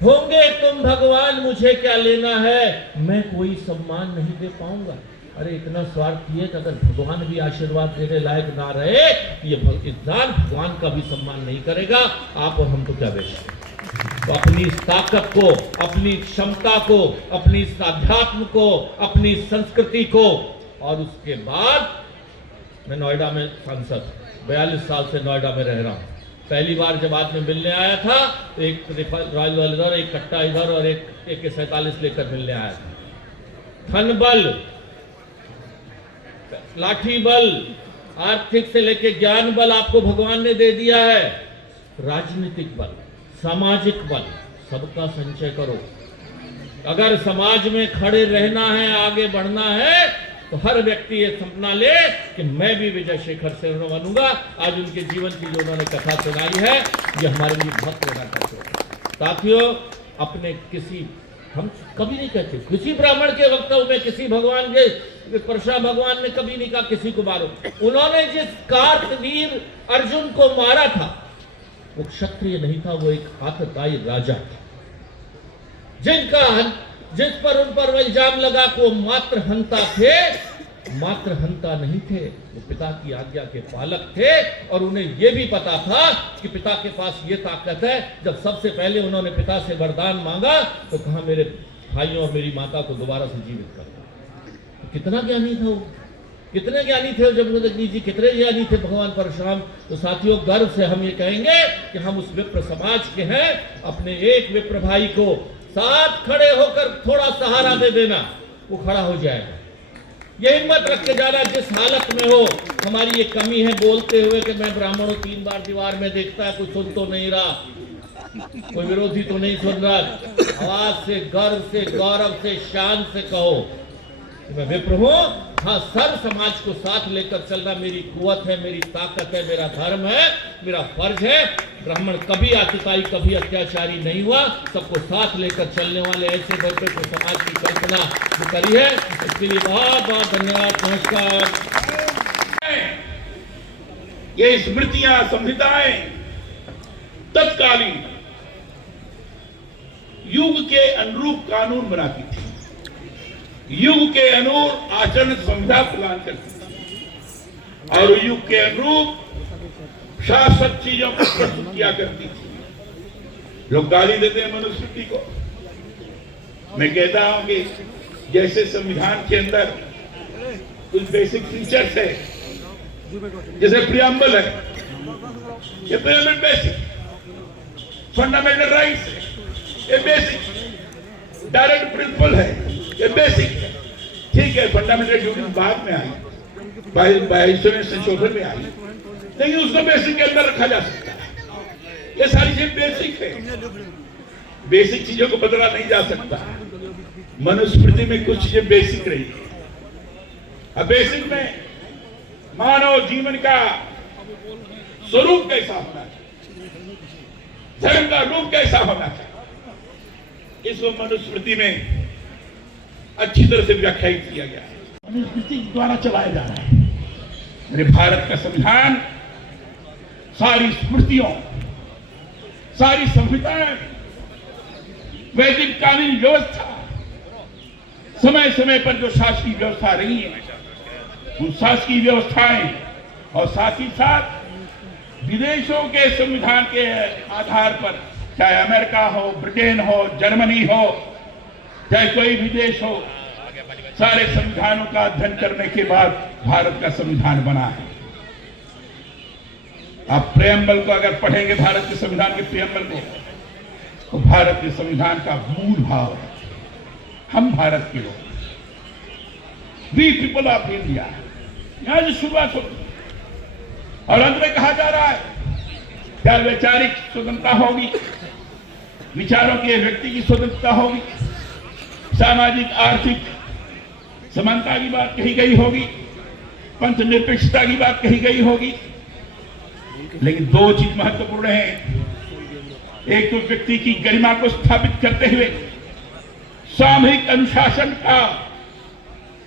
होंगे तुम भगवान मुझे क्या लेना है, मैं कोई सम्मान नहीं दे पाऊंगा। अरे इतना स्वार्थी है कि अगर भगवान भी आशीर्वाद देने लायक ना रहे, ये इंसान भगवान का भी सम्मान नहीं करेगा। आप और हम तो क्या बेचते? तो अपनी इस ताकत को, अपनी क्षमता को, अपनी इस अध्यात्म को, अपनी संस्कृति को, और उसके बाद मैं नोएडा में सांसद 42 साल से नोएडा में रह रहा हूँ। पहली बार जब आदमी मिलने आया था तो एक रॉयल इधर, एक कट्टा इधर और एक AK-47 लेकर मिलने आया था। धन बल, लाठी बल, आर्थिक से लेके ज्ञान बल आपको भगवान ने दे दिया है। राजनीतिक बल, सामाजिक बल, सबका संचय करो। अगर समाज में खड़े रहना है, आगे बढ़ना है, तो हर व्यक्ति ये सपना ले कि मैं भी विजय शेखर से बनूंगा। आज उनके जीवन की जो उन्होंने कथा सुनाई है, ये हमारे लिए बहुत प्रेरणा का स्रोत है। साथियों, अपने किसी हम कभी नहीं कहते, किसी ब्राह्मण के वक्तव्य में किसी भगवान के परशुराम भगवान ने कभी नहीं कहा किसी को मारो। उन्होंने जिस कार्तवीर अर्जुन को मारा था वो क्षत्रिय नहीं था, वो एक आतताई राजा था, जिस पर उन पर इल्जाम लगा कि वो मात्र हंता थे। मात्र हंता नहीं थे, वो पिता की आज्ञा के पालक थे और उन्हें यह भी पता था कि पिता के पास ये ताकत है। जब सबसे पहले उन्होंने पिता से वरदान मांगा तो कहा मेरे भाइयों और मेरी माता को दोबारा से जीवित कर दो। तो कितना ज्ञानी था वो, कितने ज्ञानी थे जमदग्नि जी, कितने ज्ञानी थे भगवान परशुराम। तो साथियों, गर्व से हम ये कहेंगे कि हम उस विप्र समाज के हैं। अपने एक विप्र भाई को साथ खड़े होकर थोड़ा सहारा दे देना, वो खड़ा हो जाएगा। ये हिम्मत रख के जाना, जिस हालत में हो। हमारी ये कमी है बोलते हुए कि मैं ब्राह्मणों 3 बार दीवार में देखता है, कोई सुन तो नहीं रहा, कोई विरोधी तो नहीं सुन रहा। आवाज से, गर्व से, गौरव से, शान से कहो कि मैं विप्र हूं। हाँ, सर्व समाज को साथ लेकर चलना मेरी कुवत है, मेरी ताकत है, मेरा धर्म है, मेरा फर्ज है। ब्राह्मण कभी आतताई, कभी अत्याचारी नहीं हुआ। सबको साथ लेकर चलने वाले ऐसे विप्र को समाज की कल्पना जो करी है, इसके लिए बहुत बहुत धन्यवाद। नमस्कार। ये स्मृतियां, संहिताएं तत्कालीन युग के अनुरूप कानून बनाती थी, युग के अनुरूप आचरण संहिता प्रदान करती थी और युग के अनुरूप शासक चीजों को प्रस्तुत किया करती थी। लोग गाली देते हैं मनुस्मृति को। मैं कहता हूं कि जैसे संविधान के अंदर कुछ बेसिक फीचर्स है, जैसे प्रियम्बल है, ये प्रियम्बल बेसिक फंडामेंटल राइट्स है, ये बेसिक डायरेक्ट प्रिंसिपल है, ये बेसिक है। ठीक है, फंडामेंटल ड्यूटी बाद में आई, 22वें संशोधन में आई, लेकिन उसको बेसिक के अंदर रखा जा सकता है। ये सारी चीजें बेसिक है, बेसिक चीजों को बदला नहीं जा सकता। मनुस्मृति में कुछ चीजें बेसिक रही। अब बेसिक में मानव जीवन का स्वरूप कैसा होना चाहिए, धर्म का रूप कैसा होना चाहिए, इसको मनुस्मृति में अच्छी तरह से व्याख्यायित किया गया है। मनुस्मृति द्वारा चलाया जा रहा है। मेरे भारत का संविधान सारी स्मृतियों, सारी संहिताएं, वैदिक कानूनी व्यवस्था, समय समय पर जो शासकीय व्यवस्था रही है, उन शासकीय व्यवस्थाएं और साथ ही साथ विदेशों के संविधान के आधार पर, चाहे अमेरिका हो, ब्रिटेन हो, जर्मनी हो, चाहे कोई भी देश हो, सारे संविधानों का अध्ययन करने के बाद भारत का संविधान बना है। आप प्रेम्बल को अगर पढ़ेंगे, भारत के संविधान के प्रेम्बल को, तो भारत के संविधान का मूल भाव है हम भारत के लोग, वी पीपल ऑफ इंडिया, यहां से शुरुआत होती है। और अंत में कहा जा रहा है क्या वैचारिक स्वतंत्रता होगी, विचारों के व्यक्ति की स्वतंत्रता होगी, सामाजिक आर्थिक समानता की बात कही गई होगी, पंथ निरपेक्षता की बात कही गई होगी। लेकिन 2 चीज महत्वपूर्ण है। एक तो व्यक्ति की गरिमा को स्थापित करते हुए सामूहिक अनुशासन का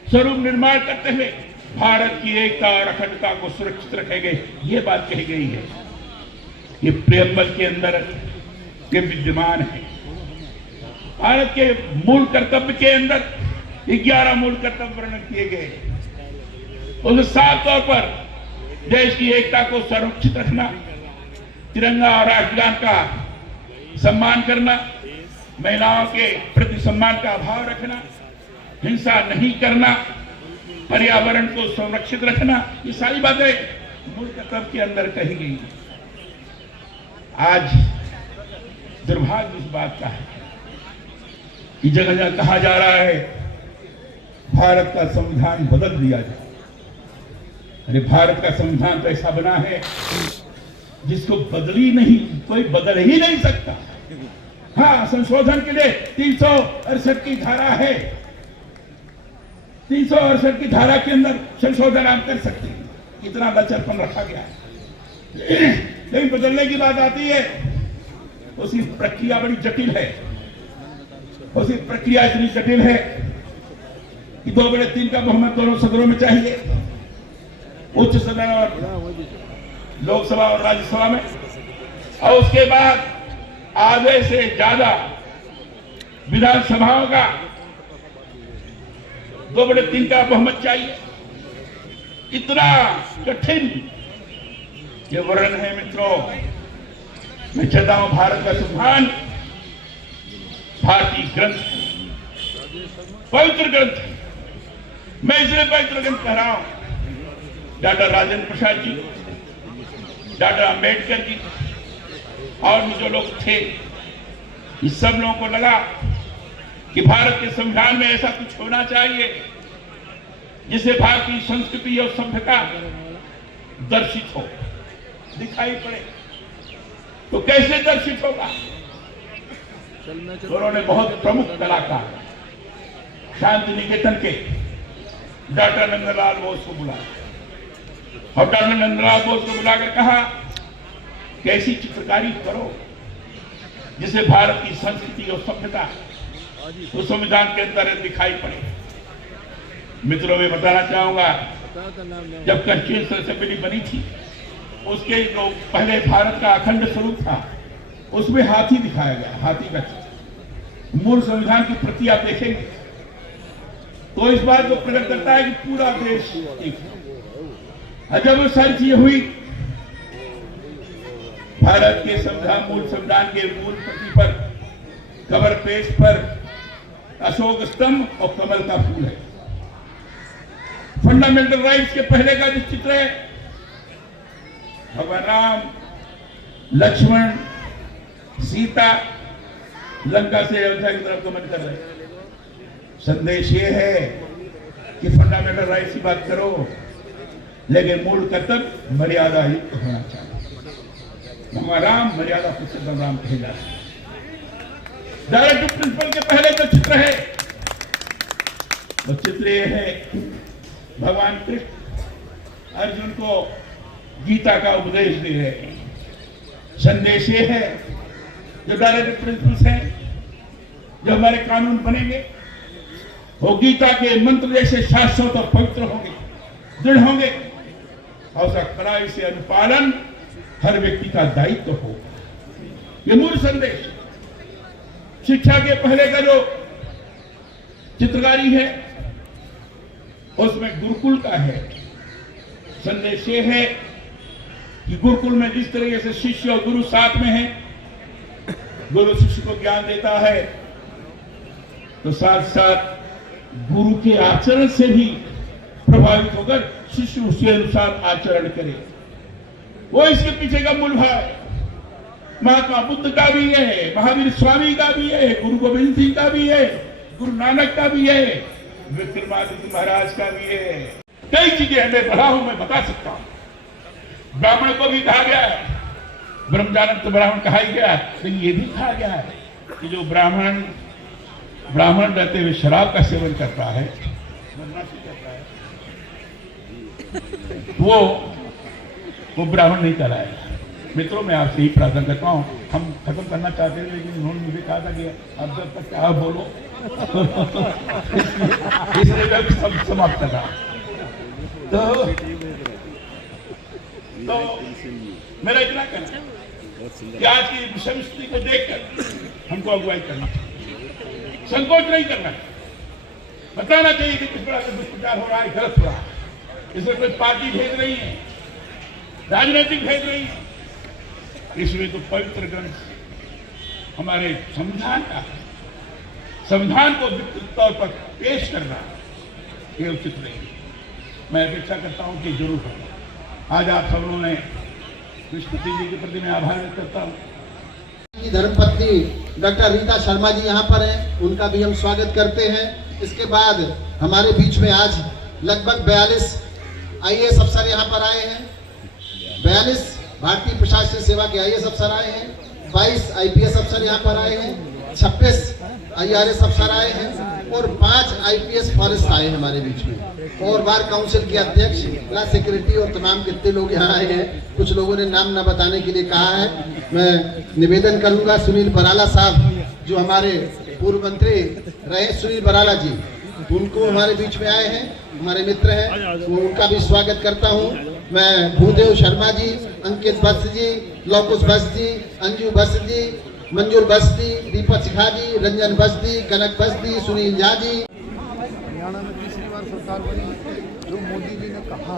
स्वरूप निर्माण करते हुए भारत की एकता और अखंडता को सुरक्षित रखेंगे, ये बात कही गई है। ये प्रेम्बल के अंदर के विद्यमान है। भारत के मूल कर्तव्य के अंदर 11 मूल कर्तव्य वर्णन किए गए। उनमें साफ तौर पर देश की एकता को संरक्षित रखना, तिरंगा और राष्ट्रगान का सम्मान करना, महिलाओं के प्रति सम्मान का भाव रखना, हिंसा नहीं करना, पर्यावरण को संरक्षित रखना, ये सारी बातें मूल कर्तव्य के अंदर कही गई हैं। आज दुर्भाग्य इस बात का है कि जगह जगह कहा जा रहा है भारत का संविधान बदल दिया जाए। अरे भारत का संविधान तो ऐसा बना है जिसको कोई बदल ही नहीं सकता। हाँ, संशोधन के लिए 368 की धारा है, 368 की धारा के अंदर संशोधन आप कर सकते हैं, इतना लचरपन रखा गया है। लेकिन बदलने की बात आती है, उसकी प्रक्रिया बड़ी जटिल है। उसकी प्रक्रिया इतनी जटिल है कि 2/3 का बहुमत दोनों सदनों में चाहिए, उच्च सदन और लोकसभा और राज्यसभा में, और उसके बाद आधे से ज्यादा विधानसभाओं का 2/3 का बहुमत चाहिए। इतना कठिन ये वर्णन है मित्रों। मैं चाहता हूं भारत का संविधान भारतीय ग्रंथ, पवित्र ग्रंथ। मैं इसलिए पवित्र ग्रंथ कह रहा हूं। डॉक्टर राजेंद्र प्रसाद जी, डॉक्टर अंबेडकर जी और भी जो लोग थे, इस सब लोगों को लगा कि भारत के संविधान में ऐसा कुछ होना चाहिए जिससे भारतीय संस्कृति और सभ्यता दर्शित हो, दिखाई पड़े। तो कैसे दर्शित होगा? उन्होंने बहुत प्रमुख कलाकार शांति निकेतन के डॉक्टर नंदलाल बोस को बुलाया, और डॉक्टर नंदलाल बोस को बुलाकर कहा कि ऐसी चित्रकारी करो जिससे भारत की संस्कृति और सभ्यता उस संविधान के अंदर दिखाई पड़े। मित्रों, मैं बताना चाहूंगा, जब कॉन्स्टिट्यूशन असेंबली बनी थी, उसके जो पहले भारत का अखंड स्वरूप था, उसमें हाथी दिखाया गया, हाथी का चित्र। मूल संविधान की प्रति आप देखेंगे तो इस बात को प्रकट करता है कि पूरा देश एक है। जब वो सारी चीजें हुई, भारत के संविधान, मूल संविधान के मूल प्रति पर कवर पेज पर अशोक स्तंभ और कमल का फूल है। फंडामेंटल राइट्स के पहले का जो चित्र है, भगवान राम, लक्ष्मण, सीता लंका से अयोध्या की तरफ गमन कर रहे हैं। संदेश ये है कि फंडामेंटल राइट्स की बात करो, लेकिन मूल कर्तव्य मर्यादा युक्त होना चाहिए। भगवान राम मर्यादा पुरुषोत्तम राम कहे जाते हैं। डायरेक्टिव प्रिंसिपल के पहले जो चित्र है, वो चित्र ये है, भगवान कृष्ण अर्जुन को गीता का उपदेश दे रहे हैं। संदेश ये है, जो डायरेक्टिव प्रिंसिपल्स हैं, जो हमारे कानून बनेंगे, वो गीता के मंत्र जैसे शाश्वत और पवित्र होंगे, दृढ़ होंगे, और उसका कड़ाई से अनुपालन हर व्यक्ति का दायित्व हो। ये मूल संदेश। शिक्षा के पहले का जो चित्रकारी है, उसमें गुरुकुल का है। संदेश ये है कि गुरुकुल में जिस तरीके से शिष्य और गुरु साथ में है, गुरु शिष्य को ज्ञान देता है, तो साथ साथ गुरु के आचरण से भी प्रभावित होकर शिष्य उसके अनुसार आचरण करे। वो इसके पीछे का मूल भाव है। महात्मा बुद्ध का भी है, महावीर स्वामी का भी है, गुरु गोविंद सिंह का भी है, गुरु नानक का भी है, विक्रमादित्य महाराज का भी है। कई चीजें हमें पढ़ा हूं, मैं बता सकता हूं। ब्राह्मण को भी कहा गया है, ब्रह्मचानक तो ब्राह्मण कहा ही गया, लेकिन ये भी कहा गया है कि जो ब्राह्मण रहते हुए शराब का सेवन करता है, वो ब्राह्मण नहीं कहलाएगा। मित्रों, मैं आपसे ही प्रार्थना करता हूँ, हम खत्म करना चाहते हैं, लेकिन उन्होंने मुझे कहा था कि अब जब तक क्या बोलो इसलिए मैं सब समाप्त कर रहा। तो मेरा इतना कहना कि आज की विषम स्थिति को देखकर हमको अगुवाई करना चाहिए, संकोच नहीं करना चाहिए, बताना चाहिए कि किस प्रकार से दुष्प्रचार हो रहा है, गलत हो रहा है। इसमें कोई पार्टी भेद नहीं है, राजनीतिक भेद नहीं है, इसमें तो पवित्र ग्रंथ हमारे संविधान का है। संविधान को विस्तृत तौर पर पेश करना ये उचित नहीं है। मैं अपेक्षा करता हूं कि जरूर होगा। आज आप सब लोगों ने कृष्णपति जी के प्रति मैं आभार व्यक्त करता हूँ। धर्मपत्नी डॉक्टर रीता शर्मा जी यहाँ पर हैं, उनका भी हम स्वागत करते हैं। इसके बाद हमारे बीच में आज लगभग 42 IAS अफसर यहाँ पर आए हैं, 42 भारतीय प्रशासनिक सेवा के IAS अफसर आए हैं, 22 IPS अफसर यहाँ पर आए हैं, 26 IRS अफसर आए हैं और 5 IPS फॉरेस्ट आए हैं हमारे बीच में, और बार काउंसिल के अध्यक्ष, क्लास सेक्रेटरी और तमाम कितने लोग यहाँ आए हैं। कुछ लोगों ने नाम न बताने के लिए कहा है। मैं निवेदन करूँगा सुनील बराला साहब, जो हमारे पूर्व मंत्री रहे सुनील बराला जी, उनको हमारे बीच में आए हैं, हमारे मित्र हैं, तो उनका भी स्वागत करता हूं। मैं भूदेव शर्मा जी, अंकित बस जी, लोकुश बस जी, अंजू बस जी, मंजूर बस्ती, दीपक सिखा जी, रंजन बस्ती, कनक बस्ती, सुनील झा जी। हरियाणा में तीसरी बार सरकार बनी, जो मोदी जी ने कहा,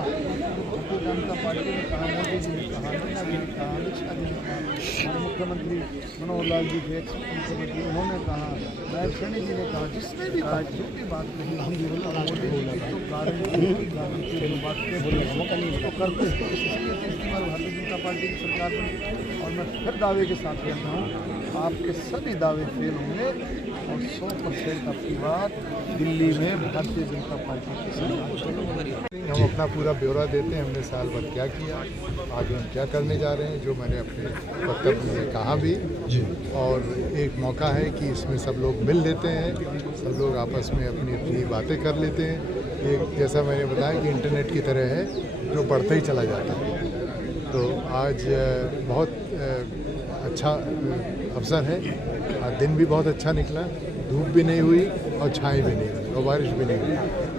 भारतीय जनता पार्टी ने कहा, मोदी जी ने कहा, नड्डा जी ने कहा, अमित शाह जी ने कहा, हमारे मुख्यमंत्री मनोहर लाल जी थे, एक्स मुख्यमंत्री, उन्होंने कहा, नायब सैनी जी ने कहा, जिसने भी कहा, जो भी बात कही, मोदी जी की तो गारंटी जो बात तो करते हैं। इसलिए तीसरी बार भारतीय जनता पार्टी की सरकार बनी और मैं फिर दावे के साथ कहता हूँ, आपके सभी दावे फेल होंगे और 100% आपकी बात दिल्ली में भारतीय जनता पार्टी की सरकार। हम अपना पूरा ब्यौरा देते हैं, हमने साल भर क्या किया, आगे हम क्या करने जा रहे हैं, जो मैंने अपने वक्तव्य में कहा भी। और एक मौका है कि इसमें सब लोग मिल लेते हैं, सब लोग आपस में अपनी अपनी बातें कर लेते हैं। एक जैसा मैंने बताया कि इंटरनेट की तरह है, जो बढ़ता ही चला जाता है। तो आज बहुत अच्छा अवसर है, आज दिन भी बहुत अच्छा निकला, धूप भी नहीं हुई और छाई भी नहीं हुई और बारिश भी नहीं हुई।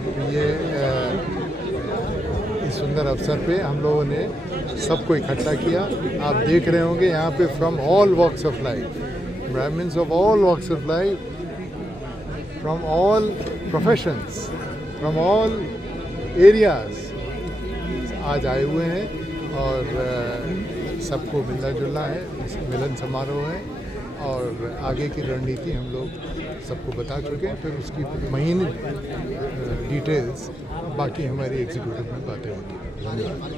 तो ये इस सुंदर अवसर पे हम लोगों ने सबको इकट्ठा किया। आप देख रहे होंगे यहाँ पे from all walks of life, Brahmins of all walks of life, from all professions, from all areas आज आए हुए हैं और सबको मिलना जुलना है, मिलन समारोह है और आगे की रणनीति हम लोग सबको बता चुके हैं। फिर उसकी महीन डिटेल्स बाकी हमारी एग्जीक्यूटिव में बातें होती हैं। धन्यवाद।